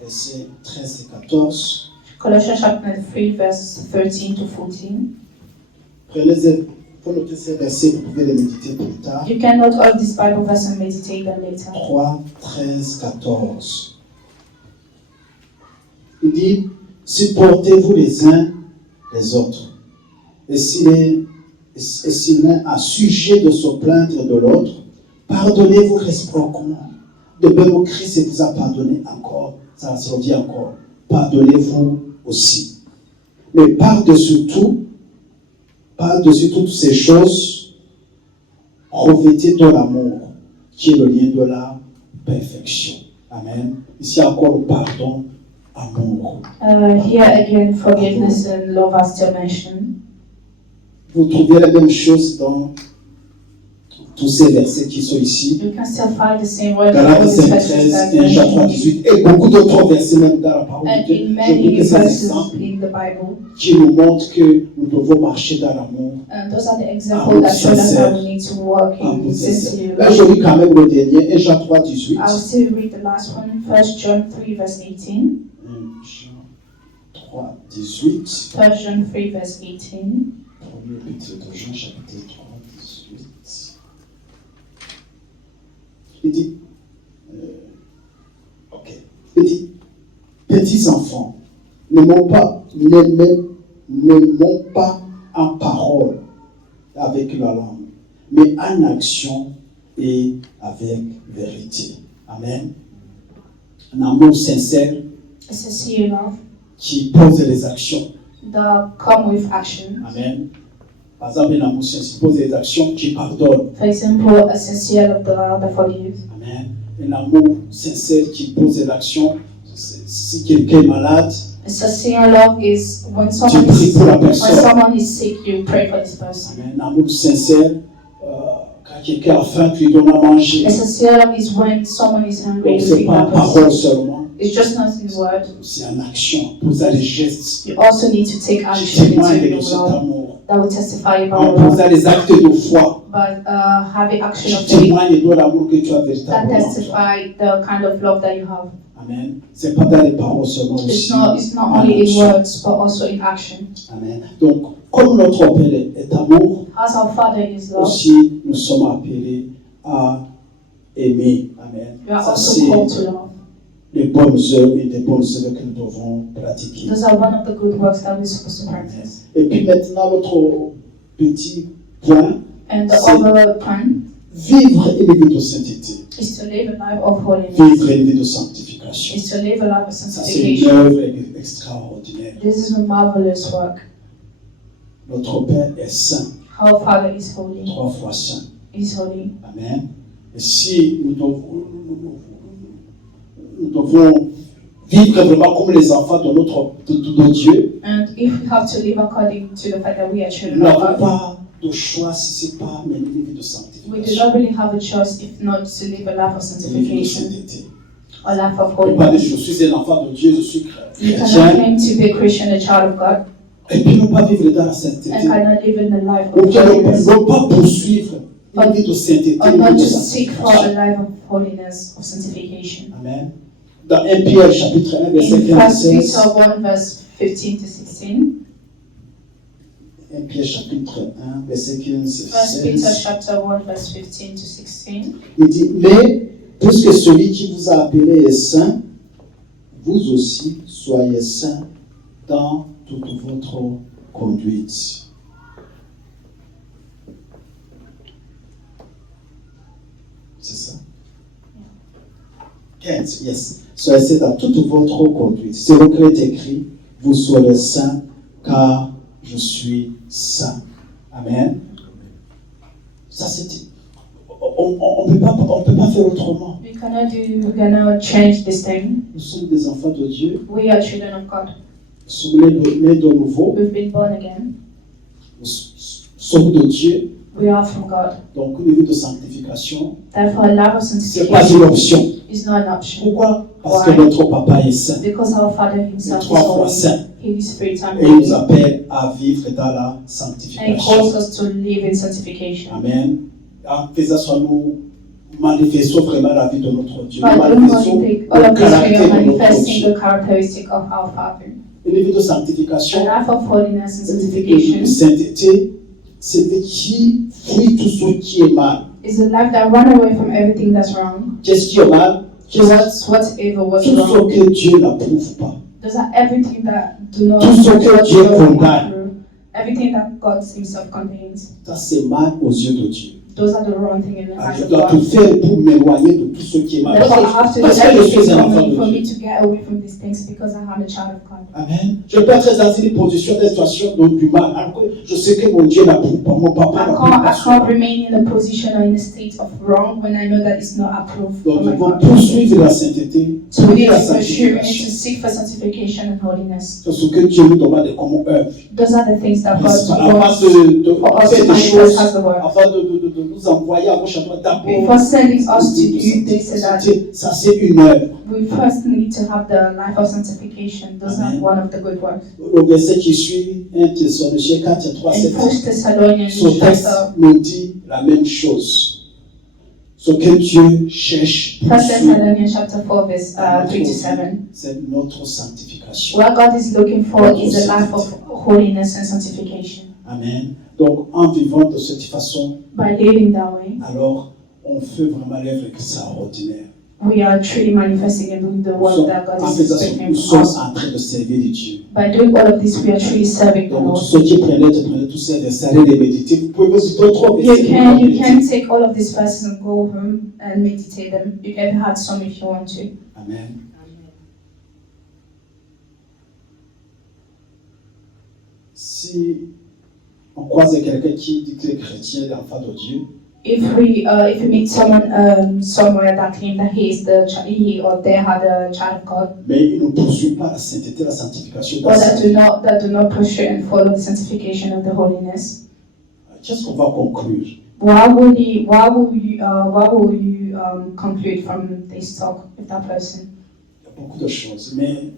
Versets 13 et 14. Colossians chapter 3, verse 13 to 14. Pour noter ces versets, vous pouvez les méditer plus tard. You can note all these Bible verses and meditate them later. 3, 13, 14. Il dit, supportez-vous les uns les autres. Et si l'un a sujet de se plaindre de l'autre, pardonnez-vous réciproquement. De même, Christ vous a pardonné encore. Ça se revient encore. Pardonnez-vous aussi. Mais par-dessus toutes ces choses, revêtez de l'amour, qui est le lien de la perfection. Amen. Ici encore, pardon, amour. Here again, forgiveness and love are still mentioned. Vous trouvez la même chose dans tous ces versets qui sont ici. You can still find the same word in all Galates these 5, verses 13, that 1 Jean 3, mentioned. 18 et beaucoup d'autres versets même dans la parole And de Dieu. in Je many trouve que ces verses exemples in the Bible. qui nous montrent que nous devons marcher dans l'amour. And those are the examples that show us how we need to walk in sincere Là, je love. lis quand même le dernier, 1 Jean 3, 18. I'll still read the last one, 1 John 3, verse 18. 1 Jean 3, 18. 1 John 3, verse 18. Premier épître de Jean, chapitre 3, 18. Il dit, petits enfants, n'aimons pas en parole avec la langue, mais en action et avec vérité. Amen. Un amour sincère A sincere love qui pose les actions. that come with action. Amen. Par exemple, un amour sincère qui pose les actions, qui pardonne. For example, a sincere love that forgives. Amen. Un amour sincère qui pose des actions. Si quelqu'un est malade, A sincere love is when tu pries pour la personne. someone is sick, you pray for this person. Amen. Un amour sincère, quand quelqu'un a faim, tu lui donnes à manger. A sincere love is when someone is hungry, Donc, you ce n'est feed pas en that parole person. seulement, It's just not in word. c'est en action, poser les gestes. You also need to take Tu action témoignes into de your cet love amour. that will testify En about love. posant les actes de foi, But having action tu of faith témoignes de l'amour que tu as that véritablement. testify the kind of love that you have. Amen. Ce n'est pas dans les paroles seulement aussi. It's not en only in action. words, but also in action. Amen. Donc, comme notre Père est amour, As our Father is love, aussi nous sommes appelés à aimer. Amen. we are Ça, also c'est called to love. les bonnes œuvres et des bonnes œuvres que nous devons pratiquer. Those are one of the good works that we're supposed to practice. Et puis maintenant, notre petit point, And the C'est- other plan vivre une vie de sainteté, is to live a life of holiness, vivre une vie de sanctification. is to live a life of Ça, c'est une sanctification. œuvre extraordinaire. This is a marvelous work. Notre Père est saint, Our Father is holy, 3 fois saint. is holy. Amen. Et si nous devons vivre vraiment comme les enfants de Dieu, And if we have to live according to the fact that we are nous children of n'avons God, pas de choix si ce n'est pas mener une vie de we do sanctification, not really have a choice if not to live a life of une vie de sanctification, sainteté. a life of Ne pas dire holiness. je suis un enfant de Dieu, je suis You cannot chrétien, claim to be a Christian, a child of God, et puis ne pas vivre dans la sainteté. and cannot live in the life Ou of bien holiness, ne pas poursuivre une vie de sainteté, or une not vie de to seek for a sanctification. life of holiness, of sanctification. Amen. Dans 1 Pierre chapitre 1 verset In 1 15 à 16, Peter 1 verse 15 to 16, 1 Pierre chapitre 1, verset 15 First et Peter 16. chapter 1 verse 15 to 16. Il dit, mais puisque celui qui vous a appelé est saint, vous aussi soyez saints dans toute votre conduite. C'est ça? 15, yes. Soyez saints dans toute votre conduite. C'est ce qui est écrit, vous soyez saints car je suis saint. Amen. Ça c'est... On peut pas faire autrement. We cannot change this thing. Nous sommes des enfants de Dieu. We are children of God. Nous sommes nés de nouveau. We've been born again. Nous sommes de Dieu. We are from God. Donc une vie de sanctification, Therefore, love of c'est pas sanctification une option. is not an option. Pourquoi? Parce Why? que notre papa est saint. Because our Father Il est Himself is 3 fois holy. saint. He is 3 times Et il nous holy. appelle à vivre dans la And He sanctification. calls us to live in sanctification. Amen. En faisant ça, nous manifestons vraiment la vie de notre Dieu. Nous By doing manifestons all le of this, we caractère are de notre manifesting Dieu. the characteristic of our Father. Une vie de A sanctification, life of holiness and une vie de sanctification sainteté, c'est une vie qui fuit tout ce qui est mal. is a life that runs away from everything that's wrong. Qu'est-ce qui est mal? Towards whatever was Tout wrong. ce que Dieu n'approuve pas. Those are everything that do not Tout ce que what Dieu God condamne. approve. Everything that God Himself contains. Ça, c'est mal aux yeux de Dieu. Those are the wrong thing in the Alors, eyes je of dois tout God. faire pour m'éloigner de tout ce qui est mal. Therefore, I have to do Parce que je everything suis un enfant for de me Dieu. to get away from these things because I am a child of God. Amen. Je peux être dans une position de situation du mal. Alors que je sais que mon Dieu n'approuve pas. Mon papa I n'approuve pas. can't remain in a position or in a state of wrong when I know that it's not approved Donc, from my nous devons God. poursuivre la sainteté, So we need la to pursue, we need to sanctification. seek for sanctification and holiness. C'est ce que Dieu nous demande comme œuvre. Those are the things that God Avant wants de for us faire to des manifest choses, as the word. avant de nous envoyer à gauche à droite, d'abord, Before sending us to do this and that, ça c'est une œuvre. we first need to have the life of sanctification. Those are Amen. one of the good works. Le verset qui suit, 1 Thessaloniciens 4, 3, In 7, 1 Thessalonians son texte chapter nous dit la même chose. Ce que Dieu cherche, 1 Thessalonians chapter 4 verse 3 to 7. c'est notre sanctification. What God is looking for is a life of holiness and sanctification. Amen. Donc, en vivant de cette façon, By living that way, alors, on fait vraiment l'œuvre extraordinaire. we are truly manifesting and doing the Nous work sommes, that God en is faisant ça, expecting nous from sommes us. en train de servir Dieu. By doing all of this, we are truly serving the Donc, Lord. tous ceux qui prenez tous ces versets, allez les méditer. Vous pouvez aussi d'autres You versets. can take all of these verses and go home and meditate them. You can add some if you want to. Amen. Si on croise quelqu'un qui dit qu'il est chrétien, l'enfant de Dieu, If we meet someone somewhere that claims that he or they are the child of God, mais il ne poursuit pas la sainteté, la sanctification dans or sa vie, that do not pursue and follow the sanctification of the holiness, qu'est-ce qu'on va conclure? what will you conclude from this talk with that person? Il y a beaucoup de choses, mais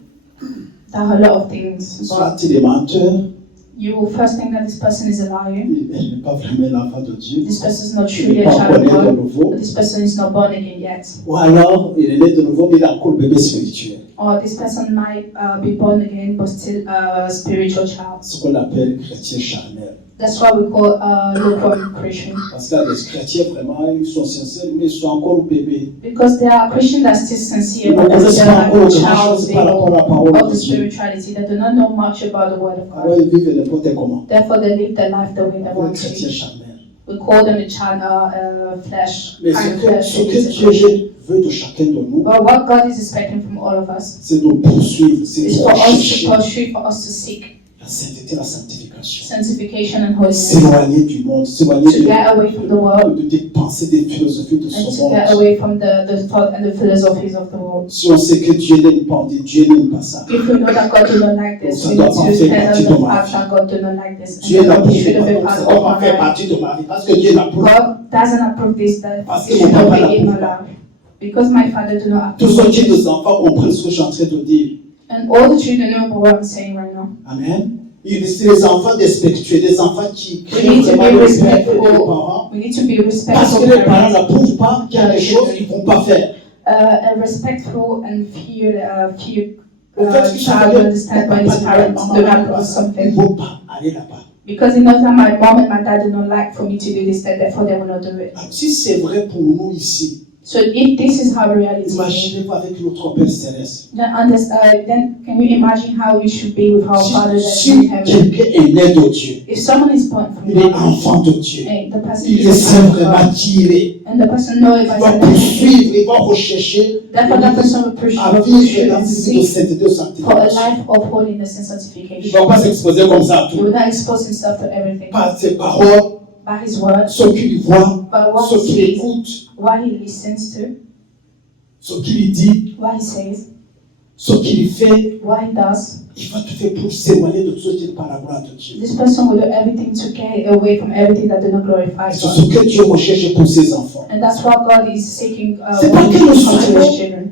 There are a lot of things, soit but il est menteur, you will first think that this person is a liar. il n'est pas vraiment l'enfant de Dieu, This person is not il truly n'est a pas child of né de God. nouveau, This person is not born again yet. ou alors il est né de nouveau, mais il est encore le bébé spirituel, Or this person might be born again but still a spiritual child. ce qu'on appelle chrétien charnel. That's why we call lukewarm Christian. Parce qu'il y a des chrétiens vraiment, ils sont sincères, mais ils sont encore bébés. Because there are Christians that are still sincere, Ils ne but they connaissent still pas have encore a grand-chose child's par rapport à la parole of de the Dieu. spirituality. They do not know much about the Word of Alors God. ils vivent n'importe comment. Therefore, they live their life the way they Les want chrétiens to. charnels. We call them a child, flesh, Mais kind of ce flesh. que Dieu veut de chacun de nous, But what God is expecting from all of us c'est de poursuivre, c'est is de for us to chercher pursue, for us to seek la sainteté, la sanctification. sanctification and holiness, S'éloigner du monde, s'éloigner to get away from the world, des pensées, des philosophies de and ce to get monde. away from the thought and the philosophies of the world. Si on sait que Dieu n'aime pas, on dit Dieu n'aime pas ça. If we know that God do not like this, Ça we doit need pas to faire stand partie on de the ma fact vie. that God do not like this, Dieu and that it n'approuve shouldn't pas, be donc part ça of doit pas my faire life. partie de ma vie. Parce que Dieu n'approuve pas. God doesn't approve this, that Parce it que should mon not papa be in my n'approuve pas. life. Because my father do not Tous approve ceux qui this. nos enfants comprennent ce que je suis en train de dire. And all the children know what I'm saying right now. Amen. C'est les enfants respectueux, des enfants qui We crient need to vraiment be le respect des respectful. parents. We need to be Parce que respectful les parents parents, n'approuvent pas qu'il y a des choses qu'ils ne vont pas faire. and respectful and fear En fait, ils child to understand when his parents do not approve Ils ne something. vont pas aller là-bas. Because he knows that my mom and my dad do not like for me to do this, that therefore they will not do it. Alors, si c'est vrai pour nous ici, So if this is how reality is, imaginez-vous avec notre Père Céleste. then can you imagine how we should be with our Father that's Si in heaven? quelqu'un est né de Dieu, If someone is born from il est God, enfant de Dieu, and the person il is sait a child of vraiment God, qui il est. and the person knows Il by va the poursuivre, il va rechercher therefore that person will pursue à vivre dans and cette vie de seek sainteté de for a sanctification. life of holiness and Il ne sanctification. va pas s'exposer comme ça à He tout. will not expose himself to everything Par ses paroles, by his words, ce qu'il voit, by what ce he qu'il sees, écoute, what he listens to, ce qu'il dit, what he says, ce qu'il fait. what he does. Il va tout faire pour s'éloigner de tout ce qui n'est pas la gloire de Dieu. This person will do everything to get away from everything that do not glorify Et c'est God. ce que Dieu recherche pour ses enfants. And that's what God is seeking C'est pas when que He nous comes to soyons His children.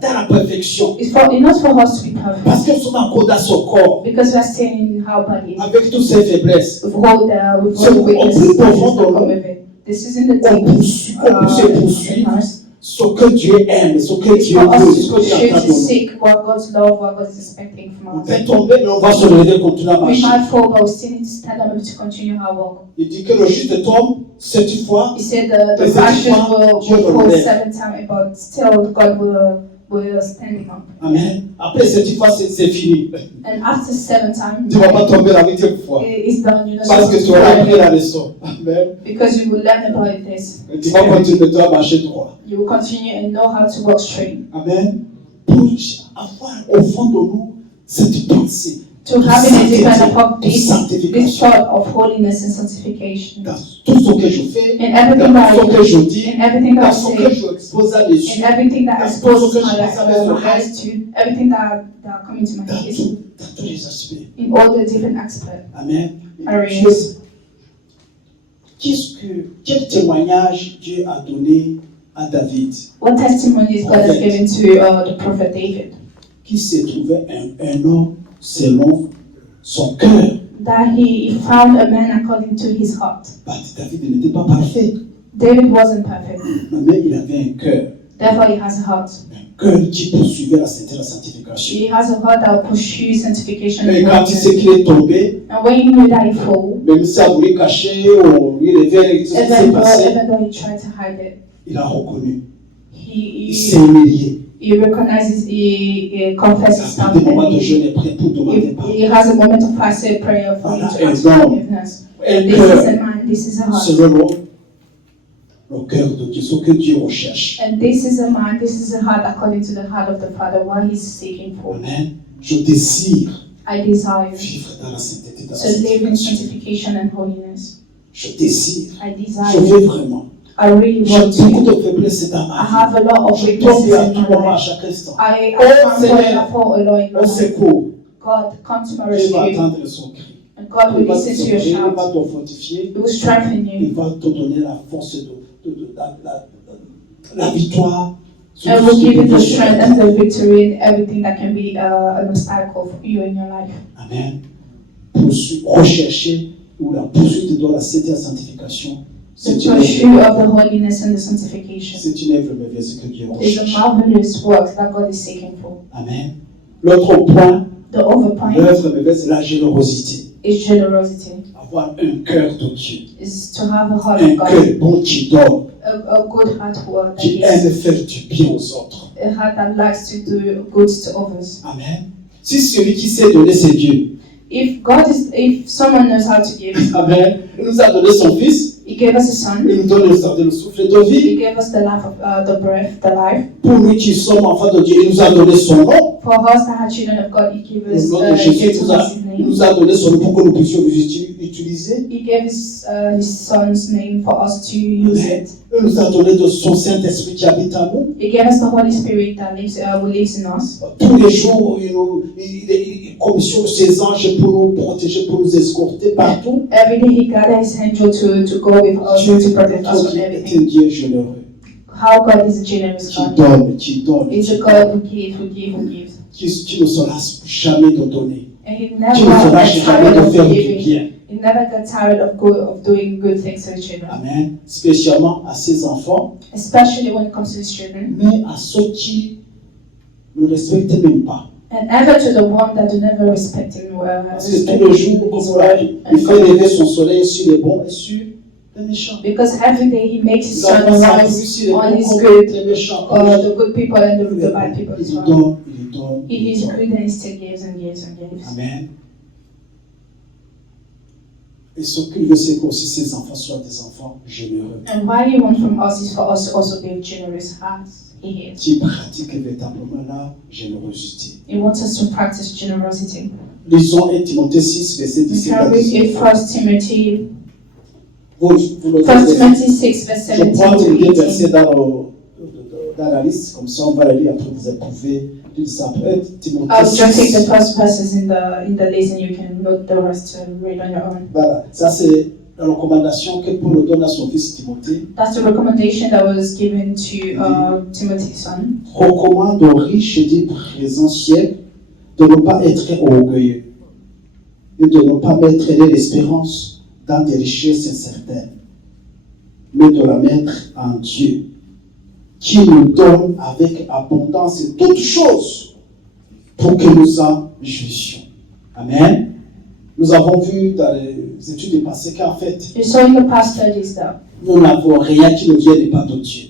dans la perfection. It's not for us to be perfect, Parce que nous sommes encore dans son corps, because we are still in our body avec toutes ses faiblesses. with all the weaknesses that come with it. This is in the On deep peut poursuivre in us. ce que Dieu aime, ce que It's Dieu for veut, us ce to que Dieu pursue attend to de nous. seek what God's love, what God is expecting On from us. peut tomber, mais on va se relever, continuer à We marcher. might fall, but we still need to stand up and to continue our walk. Il dit que le juste tombe 7 fois. He said the Mais righteous cette fois, Dieu will le fall relève. 7 times, but still God will stand him up. Amen. Après 7 fois, c'est fini. And after 7 times, Tu ne vas pas tomber la 8e fois. it's done. You're not Parce que supposed tu to auras fall appris la leçon. Amen. because you will learn about this. Et tu vas continuer, tu vas marcher droit. You will continue and know how to walk straight. Amen. Pour avoir au fond de nous cette pensée To have in a deeper of de this sanctification. thought of holiness and sanctification. Dans tout ce que je fais, In everything dans that tout ce I que do, je dis, in everything that dans I ce que say, je expose à mes yeux, in everything that dans exposes tout ce que my je life, fais à mes my oreilles, eyes to, everything that come into my ears, dans tous les aspects. in all the different aspects. Amen. Areas. Quel témoignage Dieu a donné à David, What testimonies God has given to the prophet David? qui s'est trouvé un homme selon son cœur. That he found a man according to his heart. David n'était pas parfait, David wasn't perfect, mais il avait un cœur. therefore he has a heart. Un cœur qui poursuivait la sainteté et la sanctification. He has a heart that will pursue sanctification Et and quand il sait holiness. qu'il est tombé, And when he knew that he fall, même si ça voulait cacher ou lui révéler tout ce qui s'est even passé, though he tried to hide it, il a reconnu. Il he s'est humilié. recognizes, he confesses his Il a stuff, pris des moments and de jeûne et prière pour demander pardon. he has a moment of fasted prayer for him to Voilà, ask un for homme. forgiveness. Un This is cœur a man, this is a heart. selon le cœur de Dieu, ce que Dieu recherche. And this is a man, this is a heart according to the heart of the Father, what he's seeking for. Amen. Je désire I desire vivre dans la sainteté, dans la to live in sanctification. sanctification and holiness. Je désire. I Je desire, veux vraiment. I really J'ai want beaucoup to. de faiblesses dans I ma vie. have a lot of Je weaknesses tombe à in tout my moment, à life. chaque instant. I Oh, can't Seigneur. fall a lot in my Au life. secours. God, come to my Dieu va rescue. entendre son cri. And God Il will va te listen to your secourir, il va shout. te fortifier. He will strengthen Il you. va te donner la force la victoire. sur And tout will ce qui give you peut the te strength faire. and the victory in everything that can be an obstacle for you in your life. Amen. Rechercher ou la poursuite de la sainteté et la sanctification. The pursuit of the holiness and the sanctification C'est une œuvre merveilleuse que Dieu is a recherche. marvelous work that God is seeking for. Amen. L'autre point, The other point l'œuvre merveilleuse, c'est la générosité. is generosity, Avoir un cœur de Dieu. is to have a heart Un of God, cœur bon qui donne, a good heart that qui is aime faire du bien aux autres. a heart that likes to do good to others. Amen. Si celui qui sait donner, c'est Dieu. If someone knows how to give, Amen. Il nous a donné son Fils. He gave us a son. Il nous donne le souffle de vie. He gave us the life of the breath, the life. Pour nous qui sommes enfants de Dieu, il nous a donné son nom. For us that are children of God, He gave Le us nom de Jésus, gave il to nous a, us His il name. nous a donné son nom pour que nous puissions l'utiliser. He gave His Son's name for us to use Amen. it. Il nous a donné de son Saint-Esprit qui habite en nous. He gave us the Holy Spirit that lives in us. Tous les jours, il commissionne ses anges pour nous protéger, pour nous escorter partout. Every day He gathered His angel to go with us Dieu to protect us notre from Dieu est everything. un Dieu généreux, How God is a generous qui God. donne, qui donne, He's a God who gives, who gives, who gives. qui ne se lasse jamais de donner, And He qui never ne se lâche gets jamais tired de of faire du giving. bien. He never gets tired of doing good things to His children. Amen. Spécialement à ses enfants, Especially when it comes to His children. mais à ceux qui ne respectent même pas. And ever to the one that do never respect him, Parce que tous les jours, comme voilà, il fait lever son soleil sur les bons et sur les méchants. Because every day he makes his Il va sun pas rise sur les on bons his comme good, les méchants. the good people and the bad people as Il well. donne, il donne. He is good and he still gives and gives and gives. Amen. Et ce qu'il veut, c'est qu'aussi ses enfants soient des enfants généreux, And what he wants from us is for us to also be generous as he is. qui pratiquent véritablement la générosité. He wants us to practice generosity. Lisons 1 Timothée 6, verset We 17 can à read 18. in 1 Timothy, Vous le 1 dites, Timothy 6, verse je 17 prends les to deux 18. versets dans la liste, comme ça on va les lire, après vous éprouvez tout ça. Après Timothée I'll just take the 6, first verses in the list and you can note the rest to read on your own. voilà, ça c'est la recommandation que Paul donne à son fils Timothée. That's the recommendation that was given to Timothy's son. Recommande aux riches du présent siècle de ne pas être orgueilleux et de ne pas mettre l'espérance dans des richesses incertaines, mais de la mettre en Dieu, qui nous donne avec abondance toutes choses pour que nous en jouissions. Amen. Nous avons vu dans les études passées qu'en fait, You saw in the past studies that nous n'avons rien qui ne vienne pas de Dieu.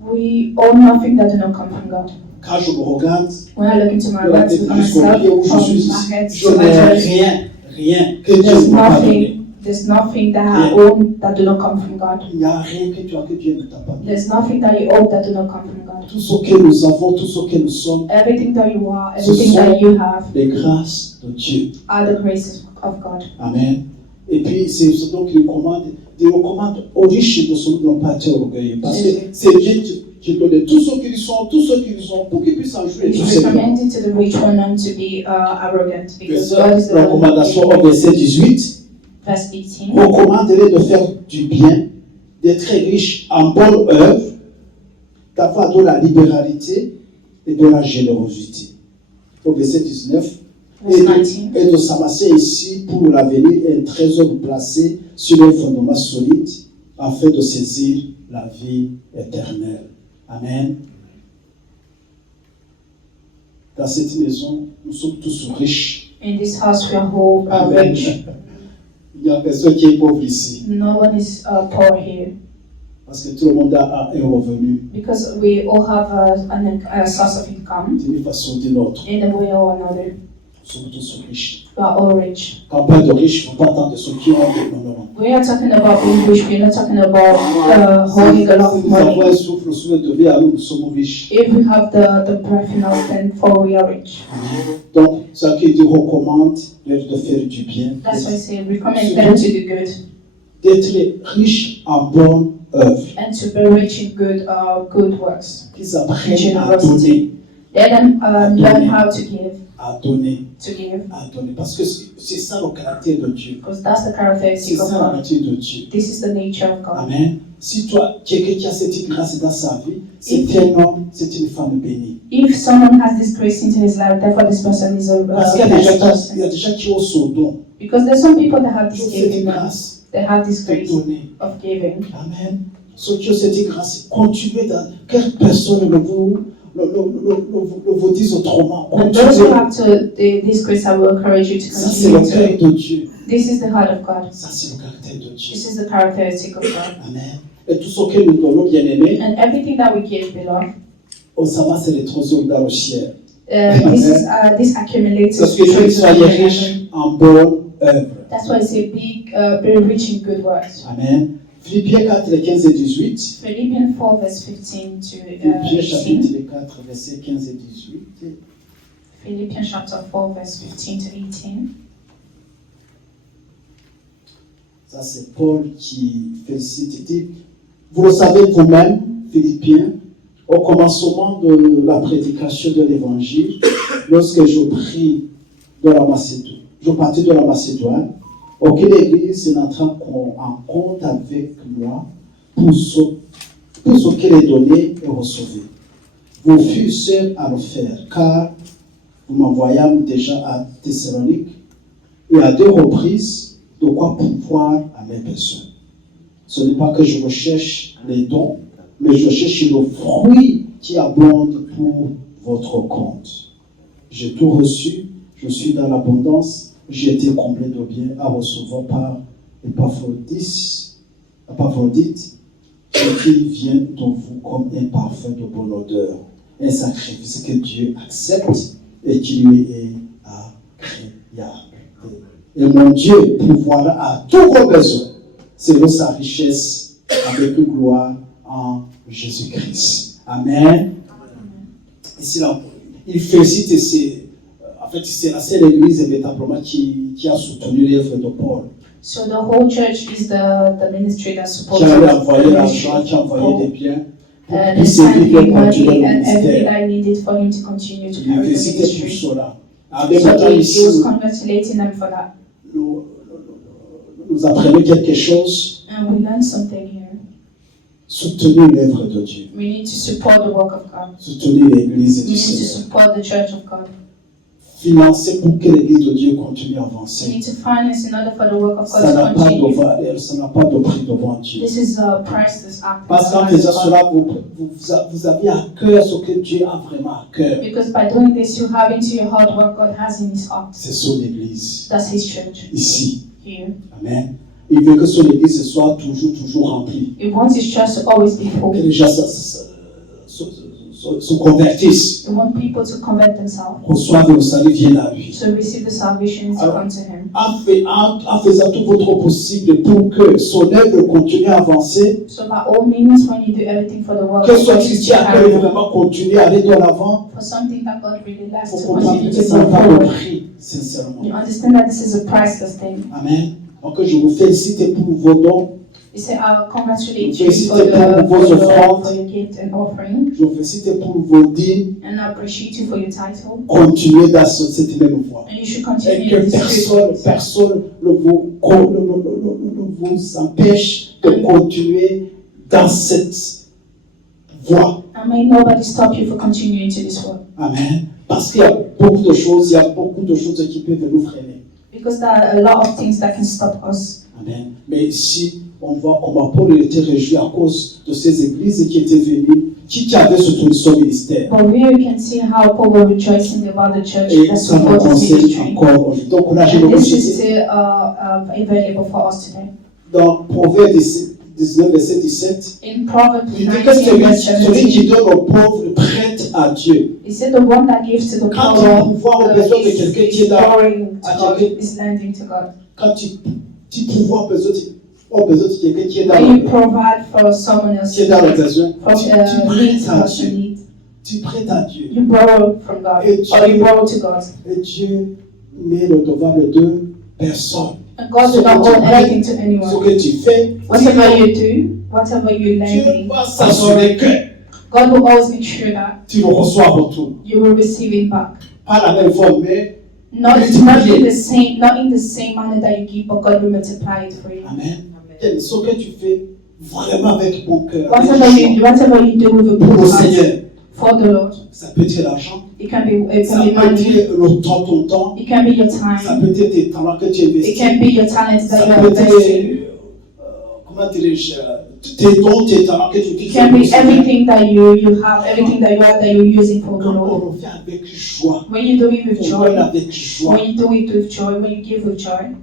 we own nothing that do not come from God. Quand je me regarde, When I look into my de la words tête for jusqu'au myself, pied où je from suis, my head je to my n'ai toes, rien que Dieu ne m'a pas donné. there's nothing that I own that do not come from God. Il n'y a rien que tu as que Dieu ne t'a pas donné. There's nothing that you own that do not come from God. Tout ce que nous avons, tout ce que nous sommes, Everything that you are, Ce everything sont that you have les grâces de Dieu. are the graces of God. Amen. Et puis, c'est donc il recommande aux riches de ne pas être orgueilleux. Parce que c'est Dieu qui donne tout ce qu'ils sont, pour qu'ils puissent en jouer. It's Tout simplement. recommended to the rich one not to be arrogant because C'est God is the la one who recommandation gives. au verset 18. Verse 18. Recommande-les de faire du bien, d'être riches en bonne œuvre, d'avoir de la libéralité et de la générosité. Au verset 19. Verse 19. Et de s'amasser ici pour l'avenir un trésor placé sur un fondement solide afin de saisir la vie éternelle. Amen. Dans cette maison, nous sommes tous riches. In this house we are all Amen. rich. Il n'y a personne qui est pauvre ici. No one is poor here Parce que tout le monde a un revenu because we all have a source of income d'une façon ou d'une autre. in a way or another. Nous sommes tous riches. We are all rich. Quand on parle de riches, il ne faut pas attendre de ceux qui ont des non. We are talking about being rich. We are not talking about holding a lot Si of nous avons money. un souffle sous de vie, alors nous sommes riches. If we have the breath in us, then for we are rich. Donc, ça qui dit recommande de faire du bien, That's why I say recommend them to do good d'être riche en bonne œuvre, and to be rich in good works. qu'ils apprennent à Generosity. donner, Let them learn how to give, à donner, to give, à donner. Parce que c'est ça le caractère de Dieu. because that's the C'est characteristic of ça la God. nature de Dieu. This is the nature of God. Amen. Si toi, quelqu'un qui a cette grâce dans sa vie, c'est un homme, c'est une femme bénie. If someone has this grace into his life, therefore this person is a Parce qu'il y a des blessed gens, person. il y a des gens qui ont son don. Because there's some people that have Qui this ont cette giving, grâce they have this de grace donner. of giving. Amen. Ceux qui ont cette grâce, continuez dans. Quelle personne ne vous dise autrement. And those who Continuez. have this grace, I will encourage you to Ça, c'est le continue cœur to. de Dieu. This is the heart of God. Ça, c'est le caractère de Dieu. This is the characteristic of God. Amen. Et tout ce que nous donnons, bien aimés, And everything that we give, beloved, on s'amasse c'est les trésors dans le ciel. this accumulates Parce que Dieu treasures soyez in riche heaven. en bonne œuvre. That's why I say be rich in good works. Amen. Philippiens 4, 15 et 18. Philippians 4 verse 15 to Philippiens 18. chapitre 4, versets 15 et 18. Philippians chapter 4 verse 15 to 18. Ça, c'est Paul qui félicite. Il dit, vous le savez vous-même, Philippiens, au commencement de la prédication de l'évangile, lorsque je prie de la Macédoine, je partis de la Macédoine, aucune église n'entra en compte avec moi pour ce qu'elle est donné et recevé. Vous fûtes seuls à le faire, car vous m'envoyâmes déjà à Thessalonique et à 2 reprises de quoi pouvoir à mes besoins. Ce n'est pas que je recherche les dons, mais je cherche le fruit qui abonde pour votre compte. j'ai tout reçu, je suis dans l'abondance, j'ai été comblé de bien à recevoir par Épaphrodite, ce qui vient de vous comme un parfum de bonne odeur, un sacrifice que Dieu accepte et qui lui est agréable. Et mon Dieu pourvoira à tous vos besoins selon sa richesse avec gloire en Jésus-Christ. Amen. Ici, là, il félicite, c'est la seule église véritablement qui a soutenu l'œuvre de Paul. So the whole church is the ministry that's supposed Qui to avait envoyé l'argent, qui a envoyé des biens. and Puis c'est lui qui a continué le and everything ministère. that I needed for him to continue to Il carry the félicite pour ministry. cela. En même So temps, he ici, was congratulating them for that. nous apprenons quelque chose. And we learned something here. Soutenir l'œuvre de Dieu. We need to support the work of God. Soutenir l'église We du need to Seigneur. support the church of God. Financer pour que l'église de Dieu continue à We avancer. need to finance in order for the work of Ça God n'a to pas de continue. valeur, ça n'a pas de prix devant Dieu. This is a priceless act. Parce qu'en faisant cela, vous avez à cœur ce que Dieu a vraiment à cœur. Because by doing this, you have into your heart what God has in His heart. C'est son église, That's His church ici. here. Amen. Il veut que son église soit toujours remplie. He wants His church to always be Que full. les gens se convertissent, We want people to convert themselves, reçoivent le salut, viennent à lui. to receive the salvation, to come to Him. En faisant tout votre possible pour que son œuvre continue à avancer, So by all means, when you do everything for the work que of son God, Christ to a carry on, vraiment continuer à aller de l'avant, for something that God really il likes faut to comprendre continue que to ça n'a go pas de forward. prix, sincèrement. You understand that this is a priceless thing. Amen. Donc je vous félicite pour vos dons. You say, I'll congratulate Je you félicite for pour vos offrandes. your gift and offering, Je vous félicite pour vos dîmes. and I appreciate you for your title. Continuez dans cette même voie. And you should Et continue que in this spirit. personne ne vous empêche de continuer dans cette voie. And may nobody stop you for continuing to this work. Amen. Parce qu'il y a beaucoup de choses, qui peuvent nous freiner. Because there are a lot of things that can stop us. Amen. Mais ici, on voit comment Paul était réjoui à cause de ces églises qui étaient venues, qui avaient soutenu son ministère. But here you can see how Paul was rejoicing about the church Et that ça nous supported his conseille ministry. encore aujourd'hui. Donc, on a And this is générosité. still available for us today. Dans Proverbe 19, verset 17, In Proverbs il dit que 19, verse celui qui 17, donne aux pauvres prête à Dieu. he said the one that gives to the Quand poor tu pourvois aux besoins de quelqu'un qui est is dans, borrowing to à God, quelqu'un- is lending to God. quand tu pourvois aux besoins de quelqu'un qui est dans When you le provide for someone else, qui est dans le besoin, from tu needs prêtes à person Dieu. need, Tu prêtes à Dieu. you borrow from God, Et or you borrow to God. Et Dieu met le devant de personne. And God So will not que tu owe prêtes, anything to Ce anyone. que tu fais, Whatever you do, whatever you're Dieu lending, va s'assurer que God will always make sure that tu le reçois en retour. you will receive it back. Pas la même forme, mais Not in the same manner that you give, but God will multiply it for you. Amen. Ce que tu fais vraiment avec ton cœur, avec Whatever you do with a pour pure le heart Seigneur. for the Lord, Ça peut être l'argent, it can be ça peut money, être le temps, ton temps, it can be your ça time, peut être tes talents que tu it investis, can be your talents that ça you peut are investing. être, comment dirais-je, tes dons, tes talents que tu It utilises. can pour le be Seigneur. everything that you have, everything that you are that you're using for the Quand Lord. on le fait avec joie, When you do it with on donne joy, avec joie, when you do it with joy, when you give with joy,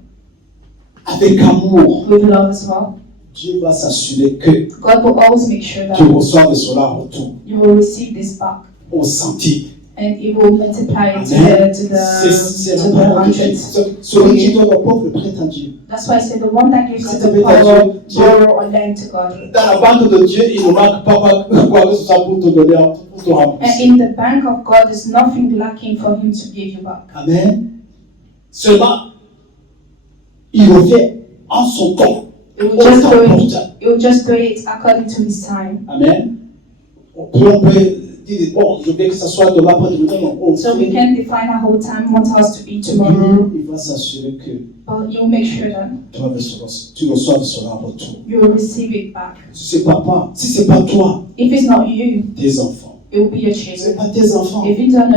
avec amour, with love as well, Dieu va s'assurer que God will always make sure tu that reçois cela en retour, you will receive this back, au centime. and it will multiply it Amen. to C'est the la parole de Dieu. hundreds. Celui qui donne au pauvre prête à Dieu. That's why I say the one that gives to Quand the tu mets ta poor, Dieu, borrow or lend to God. Dans la banque de Dieu, il ne manque pas quoi que ce soit pour te donner, pour te And rembourser. in the bank of God, there's nothing lacking for Him to give you back. Amen. Seulement, il le fait en son temps. It will Au just temps do it. opportun. It will just do it according to His time. Amen. On peut dire, bon, je veux que ça soit demain après demain. Non, on So we fait. can define our whole time, what has to be tomorrow, Il va s'assurer que but you will make sure that tu reçois cela en retour. you will receive it back. Si c'est pas toi, If it's not you, tes enfants. it will be your Si c'est children. pas tes enfants, If it's not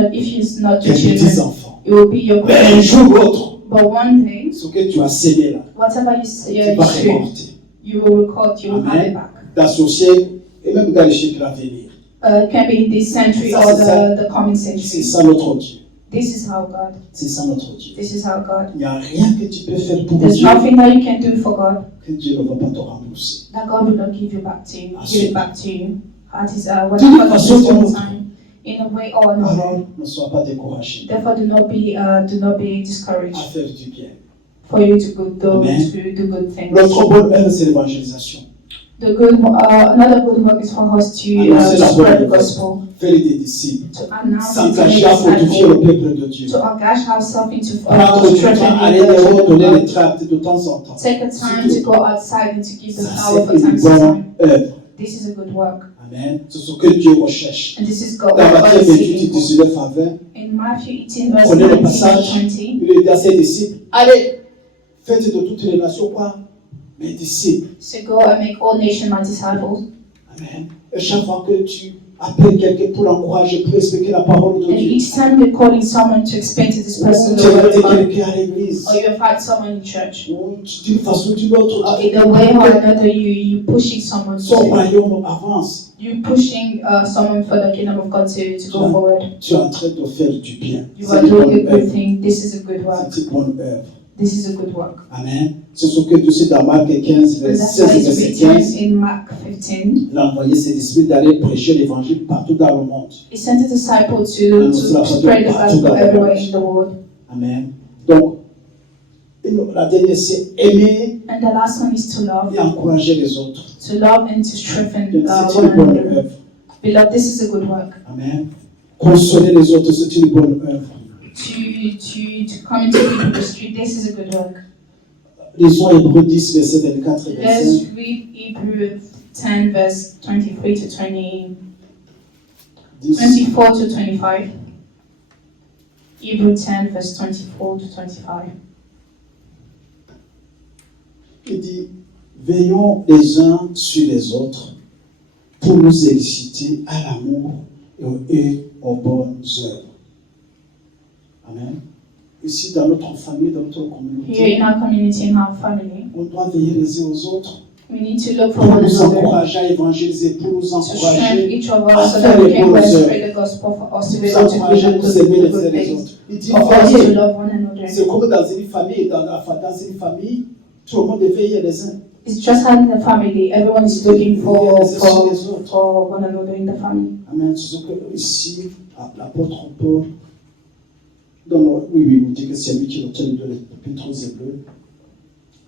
tes your children, petits-enfants. it will be your Mais un grandchildren. jour ou l'autre, But one day, ce que tu as sémé là, whatever you tu say, vas you récolter. will record, you will have Amen. it back. Dans ce siècle et même dans les siècles à venir. It can be in this century Ça, or c'est ça. the coming C'est century. ça notre Dieu. This is how God. C'est ça notre Dieu. This is how God. Il n'y a rien que tu peux faire pour There's Dieu nothing that you can do for God que Dieu ne va pas te rembourser. that God will not give you back to you. Ah, Give it c'est- back to you. That is what D'une God façon does ou all d'une the autre. time. In a way or another. Alors, ne sois pas découragé Therefore, do not be à discouraged. faire du bien. For you to do Amen. good things. L'autre bonne œuvre, c'est l'évangélisation. Another good work is for us to Annoncer la spread the bonne gospel, nouvelle, faire des disciples, to announce and to s'engager make à fortifier le disciples, peuple de Dieu. to engage ourselves into Prendre du temps, aller dehors, donner strengthening les the tracts de temps en temps. Take a time to go outside and to give the Ça, power for c'est time une to bonne time. œuvre. This is a good work. Amen. C'est ce que Dieu recherche. And this is God. Dans What Matthieu God is 28, seeking for. 19 à 20, In Matthew 18, verse prenez le 19 passage. to 20, Il dit à ses disciples, allez, faites de toutes les nations quoi? Mes disciples. so go and make all nations my disciples. Amen. Et chaque fois que tu appelles quelqu'un pour l'encourager, pour expliquer la parole de And Dieu, each time you're calling someone to explain to this person tu the word invité of God, quelqu'un à l'église, or you invite someone in church, ou d'une façon ou d'une autre, or in a way or another, you pushing someone son to, royaume avance. you pushing someone for the kingdom of God to go forward. Tu es en train de faire du bien. You C'est are une doing bonne a good œuvre. thing. This is a good work. C'est une bonne œuvre. This is a good work. Amen. C'est ce que tu sais dans Marc 15, And verset that's why 16 et it's verset written 15. in Mark 15. Il a envoyé ses disciples d'aller prêcher l'évangile partout dans le monde. He sent a disciple to spread the gospel everywhere in the world. Amen. Donc, la dernière, c'est aimer And the last one is to love. et encourager les autres. To love and to strengthen C'est one une bonne another. œuvre. Beloved, this is a good work. Amen. Consoler les autres, c'est une bonne œuvre. To come into people's street, this is a good work. Lisons Hébreux 10, verset 24 et 25. Let's read Hebrew 10, verse 23 to 20, 10. 24 to 25. Hebrew 10, verse 24 to 25. Il dit, veillons les uns sur les autres pour nous exciter à l'amour et aux bonnes œuvres. Amen. Ici, dans notre famille, dans notre Here communauté, in our community, in our family, on doit veiller les uns aux autres we need to look for pour one nous another, encourager à évangéliser, pour nous to strengthen encourager, each of us so that we can go and spread the gospel for us to be nous able to do encourager à nous the aimer les uns good les things. autres. Il dit, For us to veillez. love one another. C'est comme dans une famille, dans une famille, tout le monde est veillé les uns. It's just like in the family, everyone is looking for one another in the family. Amen. C'est ce que ici, l'apôtre Paul, oui, vous dit que c'est lui qui est l'auteur de l'épître aux Hébreux,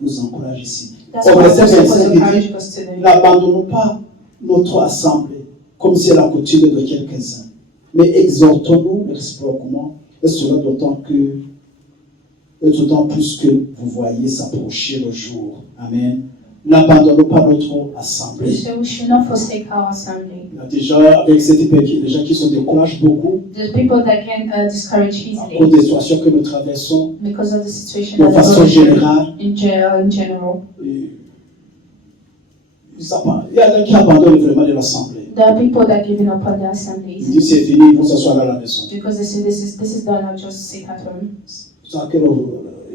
nous encourage ici. That's Au why verset we're supposed 25, to il encourage dit, us today. n'abandonnons pas notre assemblée, comme c'est la coutume de quelques-uns, mais exhortons-nous réciproquement, et cela d'autant plus que vous voyez s'approcher le jour. Amen. N'abandonnons pas notre assemblée. So we should not forsake our assembly. Il y a déjà, avec cette époque, il y a des gens qui se découragent beaucoup There's people that can discourage à cause easily des situations que nous traversons because of the situation de that we're façon going through générale. in general. Et il y a des gens qui abandonnent vraiment de l'assemblée. There are people that giving up on their Ils assemblies disent c'est fini, ils vont s'asseoir à la maison. because they say this is done. I'll just sit at home. Ça que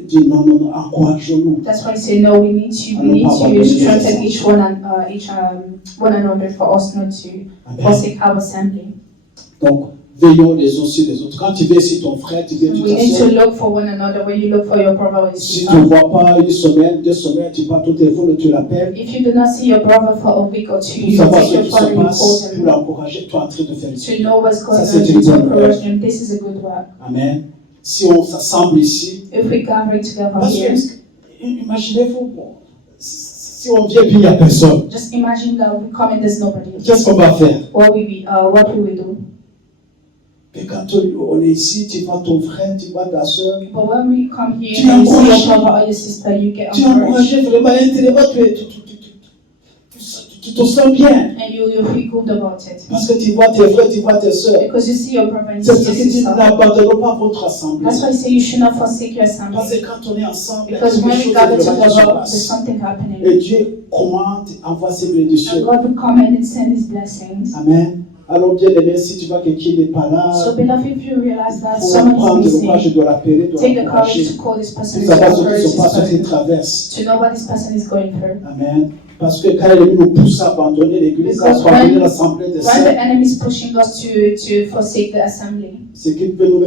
dit non, encourageons-nous. That's why I say no. We need to strengthen one another for us not to Amen. forsake our assembly. Donc, veillons les uns sur les autres. Quand tu viens sur ton frère, tu viens, tu We need to t'assieds. look for one another when you look for your brother or your Si sister. tu ne vois pas une semaine, 2 semaines, tu prends ton téléphone et tu l'appelles. If you do not see your brother for a week or two, Pour you savoir take ce your qui phone se and you passe, call pour them l'encourager, tu es en train de faire le to know what's going Ça, on, c'est to une bonne encourage œuvre. them. This is a good work. Amen. Si on s'assemble ici, If we gather together parce here, que, imaginez-vous, bon, si on vient et puis il n'y a personne, just imagine that we come and there's nobody. qu'est-ce qu'on va faire? What will we do? Et quand on est ici, tu vois ton frère, tu vois ta soeur, But when we come here Tu and you see encourages. your brother or your sister, you get tu encouraged encourages vraiment intérieurement, tu te sens bien. and you feel good about it Parce que tu vois tes frères, tu vois tes soeurs. because you see your brother and C'est your ce qui dit, sister. n'abandonnons pas votre assemblée. That's why I say you should not forsake your assembly Parce que quand on est ensemble, il y a because quelque when we chose gather de vraiment qui se together, there's passe. something happening. Et Dieu commande, envoie ses bénédictions. And God will come and send His blessings. Amen. Alors bien aimé, si tu vois quelqu'un qui n'est pas là, So, beloved, if you realize that il faut someone prendre is le courage, je missing, dois l'appeler, je dois take the courage l'encourager. to call this person Pour and to savoir ce encourage qui se this passe, ce qu'il person, traverse. to know what this person is going through. Amen. Parce que quand l'ennemi nous pousse à abandonner l'église, à Because abandonner when- l'assemblée des When the saints, enemy is pushing us to forsake the assembly, c'est qu'il veut nous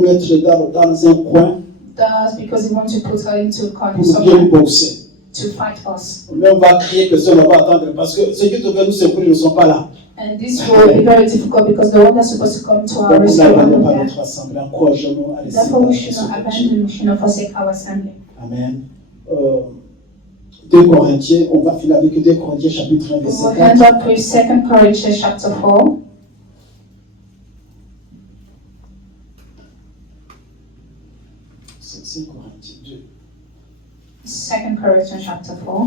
mettre dans un coin that's because he wants to put her into a corner pour bien nous somewhere boxer. to fight us. Mais on va crier que ça, on va attendre. Parce que ceux qui devaient nous secourir ne sont pas là. And this will be very difficult because the one that's supposed to come to our Donc, nous rescue n'abandonnons will pas be there. notre assemblée. Encourageons-nous à laisser Therefore, we parler should ce not que Dieu. abandon, we should not forsake our assembly. Amen. 2 Corinthiens, on va finir avec 2 Corinthiens chapitre 1, We will verset end 4. up with 2 Corinthians chapter 4. C'est Corinthiens 2. 2 Corinthians chapter 4.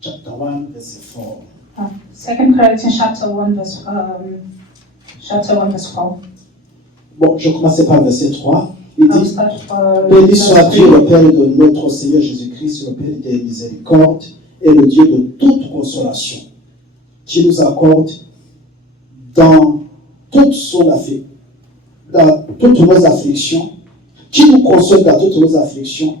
Chapter 1, verset 4. 2 Corinthians chapter 1 verse 4. Bon, je commençais par le verset 3. Il I'll dit: start Béni verse soit 3. Dieu, le Père de notre Seigneur Jésus-Christ, le Père des miséricordes et le Dieu de toute consolation, qui nous accorde dans toute son affaire, dans toutes nos afflictions, qui nous console dans toutes nos afflictions,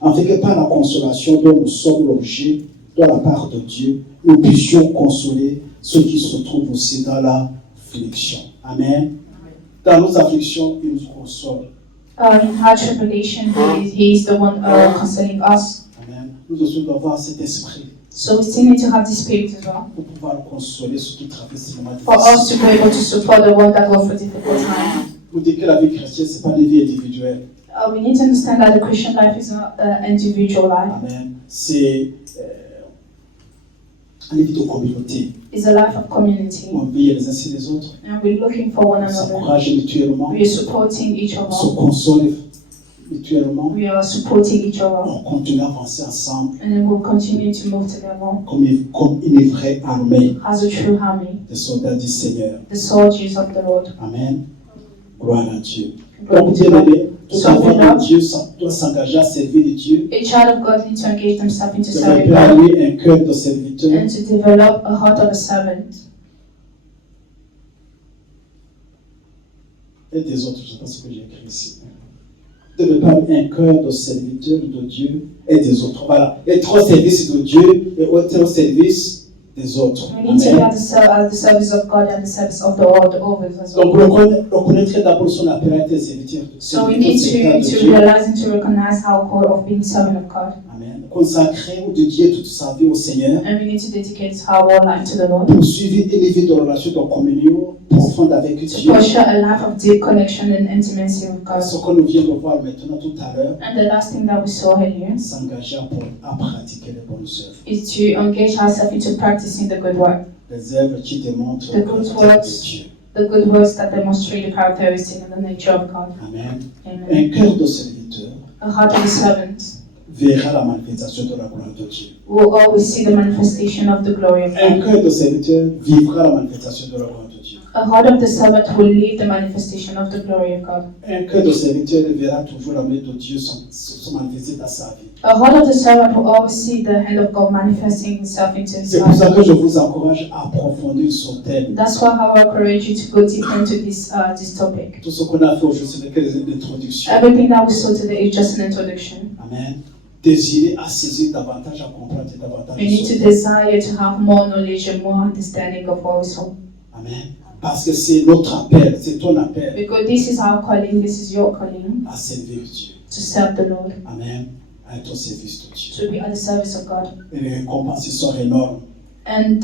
afin que par la consolation dont nous sommes l'objet, de la part de Dieu, nous puissions consoler ceux qui se trouvent aussi dans l'affliction. Amen. Dans nos afflictions, il nous console. In our tribulation, he is the one consoling us. Amen. Nous aussi devons avoir cet esprit So we still need to have this spirit as well. pour pouvoir consoler ceux qui traversent ces moments For us difficiles. to be able to support the one that go through difficult times. Vous dites que la vie chrétienne, ce n'est pas une vie individuelle. We need to understand that the Christian life is not an individual life. Amen. C'est une vie de communauté. It's a life of community. On vit les uns sur les autres. And we're looking for one On another. s'encourage mutuellement. We are supporting each On se other. console mutuellement. We are supporting each other. On continue à avancer ensemble And then we'll continue to move together comme une vraie armée as a true army, de soldats du Seigneur. the soldiers of the Lord. Amen. Gloire à Dieu. Glory Donc, to bien God. aimé, tout So enfant beloved, de Dieu doit s'engager à servir Dieu. A child of God needs to engage themselves into serving Développer à God lui un cœur de serviteur. and to develop a heart of a servant. Et des autres, je ne sais pas ce que j'ai écrit ici. Développer un cœur de serviteur de Dieu et des autres. Voilà. Être au service de Dieu et être au service des autres. We need to be Amen. at the service of God and the service of the world others as Donc, well. reconnaître d'abord son appel à être serviteur. So we need to realize and to recognize our call of being servant of God. Amen. Consacrer ou dédier toute sa vie au Seigneur. And we need to dedicate our life to the Lord. Poursuivre une vie de relation de communion profonde avec To Dieu. pursue a life of deep connection and intimacy with God. Ce que nous venons de voir maintenant tout à l'heure, And the last thing that we saw here s'engager à pratiquer les bonnes œuvres. is to engage ourselves into practicing the good work. Les œuvres qui démontrent The le good caractère de works. Dieu. The good works that demonstrate the characteristics and the nature of God. Amen. Amen. Un cœur de serviteur A heart of a servant verra la manifestation de la gloire de Dieu. will always see the manifestation of the glory of Un God. cœur de serviteur vivra la manifestation de la gloire de Dieu. A heart of the servant will live the manifestation of the glory of God. Un cœur de serviteur verra toujours la main de Dieu se manifester dans sa vie. A heart of the servant will always see the hand of God manifesting itself into his C'est pour ça life. que je vous encourage à approfondir ce thème. That's why I will encourage you to go deeper into this topic. Tout ce qu'on a fait aujourd'hui, c'est une introduction. Everything that we saw today is just an introduction. Amen. Désirer à saisir davantage, à comprendre davantage. We need to desire to have more knowledge and more understanding of what we saw. Amen. Parce que c'est notre appel, c'est ton appel Because this is our calling, this is your calling, à servir Dieu. to serve the Lord, Amen. À être au service de Dieu. to be at the service of God. Et les récompenses sont énormes. And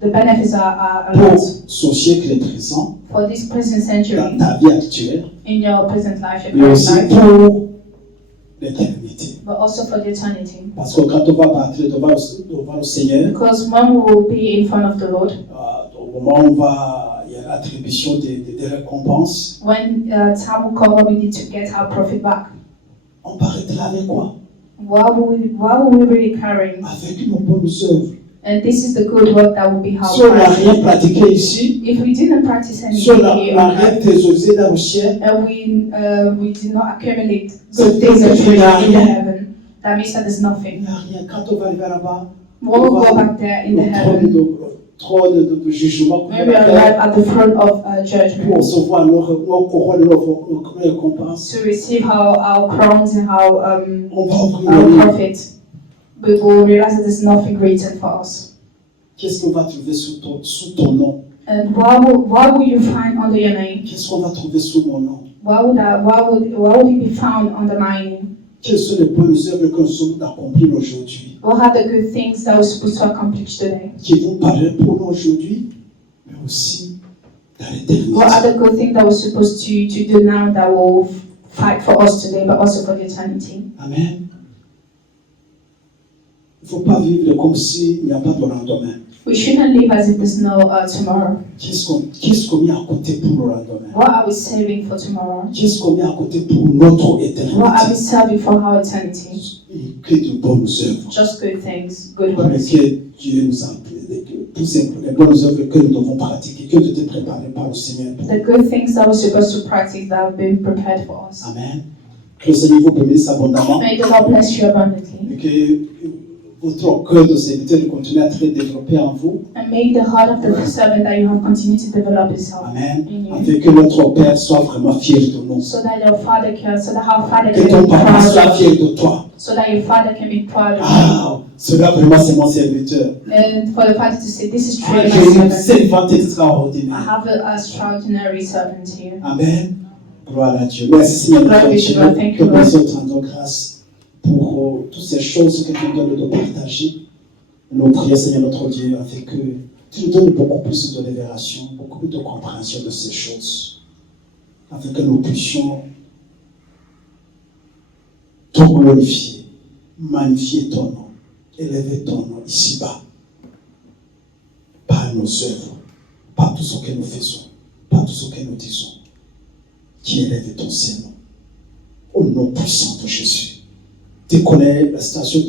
the benefits are a Pour lot. ce siècle présent, For this present dans century, ta vie actuelle, in your present life, your mais current aussi life, pour l'éternité. but also for the eternity. Parce que quand on va partir devant le Seigneur, Because when we will be in front of the Lord, au moment où il y a l'attribution des récompenses, when time will come when we need to get our profit back, on paraîtra avec quoi? what will we really carrying? Avec nos bonnes œuvres. And this is the good work that will be Si on n'a our rien pratiqué ici, If we didn't practice si on anything here n'a on rien earth, thésaurisé dans le ciel, and we did not accumulate So good things and if we treasure are in the here- heaven, that means that there's il nothing. n'y a rien. Quand on va arriver là-bas, When we go back there in the le trône heaven, trop de jugement. When we arrive at the front of Pour judgment recevoir nos couronnes, nos récompenses. to receive our crowns and On va ouvrir our le livre. profit, we will realize that there's nothing written for us. Qu'est-ce qu'on va trouver sous ton nom? And what will you find under your name? Qu'est-ce qu'on va trouver sous mon nom? What would it be found under my name? Quelles sont les bonnes œuvres que nous sommes d'accomplir aujourd'hui? What are the good things that we're supposed to accomplish today? Qui vont paraître pour nous aujourd'hui, mais aussi dans l'éternité. What are the good things that we're supposed to do now that will fight for us today, but also for the eternity? Amen. Il ne faut pas vivre comme s'il n'y a pas de lendemain. We shouldn't live as if there's no tomorrow. Qu'est-ce qu'on met à côté pour le lendemain? What are we saving for tomorrow? Qu'est-ce qu'on met à côté pour notre éternité? What are we serving for our eternity? Et que de bonnes œuvres. Just good things, good Pour works. lesquelles Dieu nous a appelés, toutes les bonnes œuvres que nous devons pratiquer, que de préparer par le Seigneur. The good things that we're supposed to practice that have been prepared for us. Amen. Que le Seigneur vous bénisse abondamment May the Lord bless you abundantly. et que votre cœur de serviteur continue à être développé en vous. And may the heart of the servant that you have continued to develop itself Amen. in you. Afin que notre Père soit vraiment fier de nous. So that our Father Que can ton be papa soit proud of fier you. de toi. So that your Father can be proud of Ah, cela vraiment c'est mon serviteur. you. And for the Father to say, this is Ah, truly j'ai my une servant. servante I extraordinaire. have a extraordinary servant here. Amen. Gloire à Dieu. Merci Seigneur Glory notre be to Dieu. God. Thank Que you, nous Lord. te rendons grâce pour toutes ces choses que tu nous donnes de partager. Nous prions Seigneur notre Dieu afin que tu nous donnes beaucoup plus de révélation, beaucoup plus de compréhension de ces choses. Afin que nous puissions te glorifier, magnifier ton nom, élever ton nom ici-bas. Par nos œuvres, par tout ce que nous faisons, par tout ce que nous disons. Qui élève ton Saint-Nom. Au nom puissant de Jésus. Tu connais la situation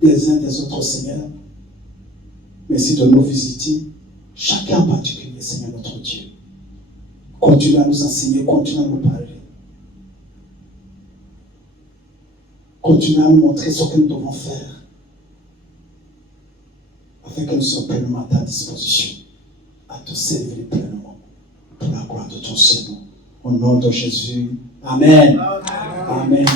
des uns des autres, Seigneur. Merci de nous visiter. Chacun en particulier, Seigneur notre Dieu. Continue à nous enseigner, continue à nous parler. Continue à nous montrer ce que nous devons faire. Afin que nous soyons pleinement à ta disposition. À te servir pleinement. Pour la gloire de ton Seigneur. Au nom de Jésus. Amen. Amen.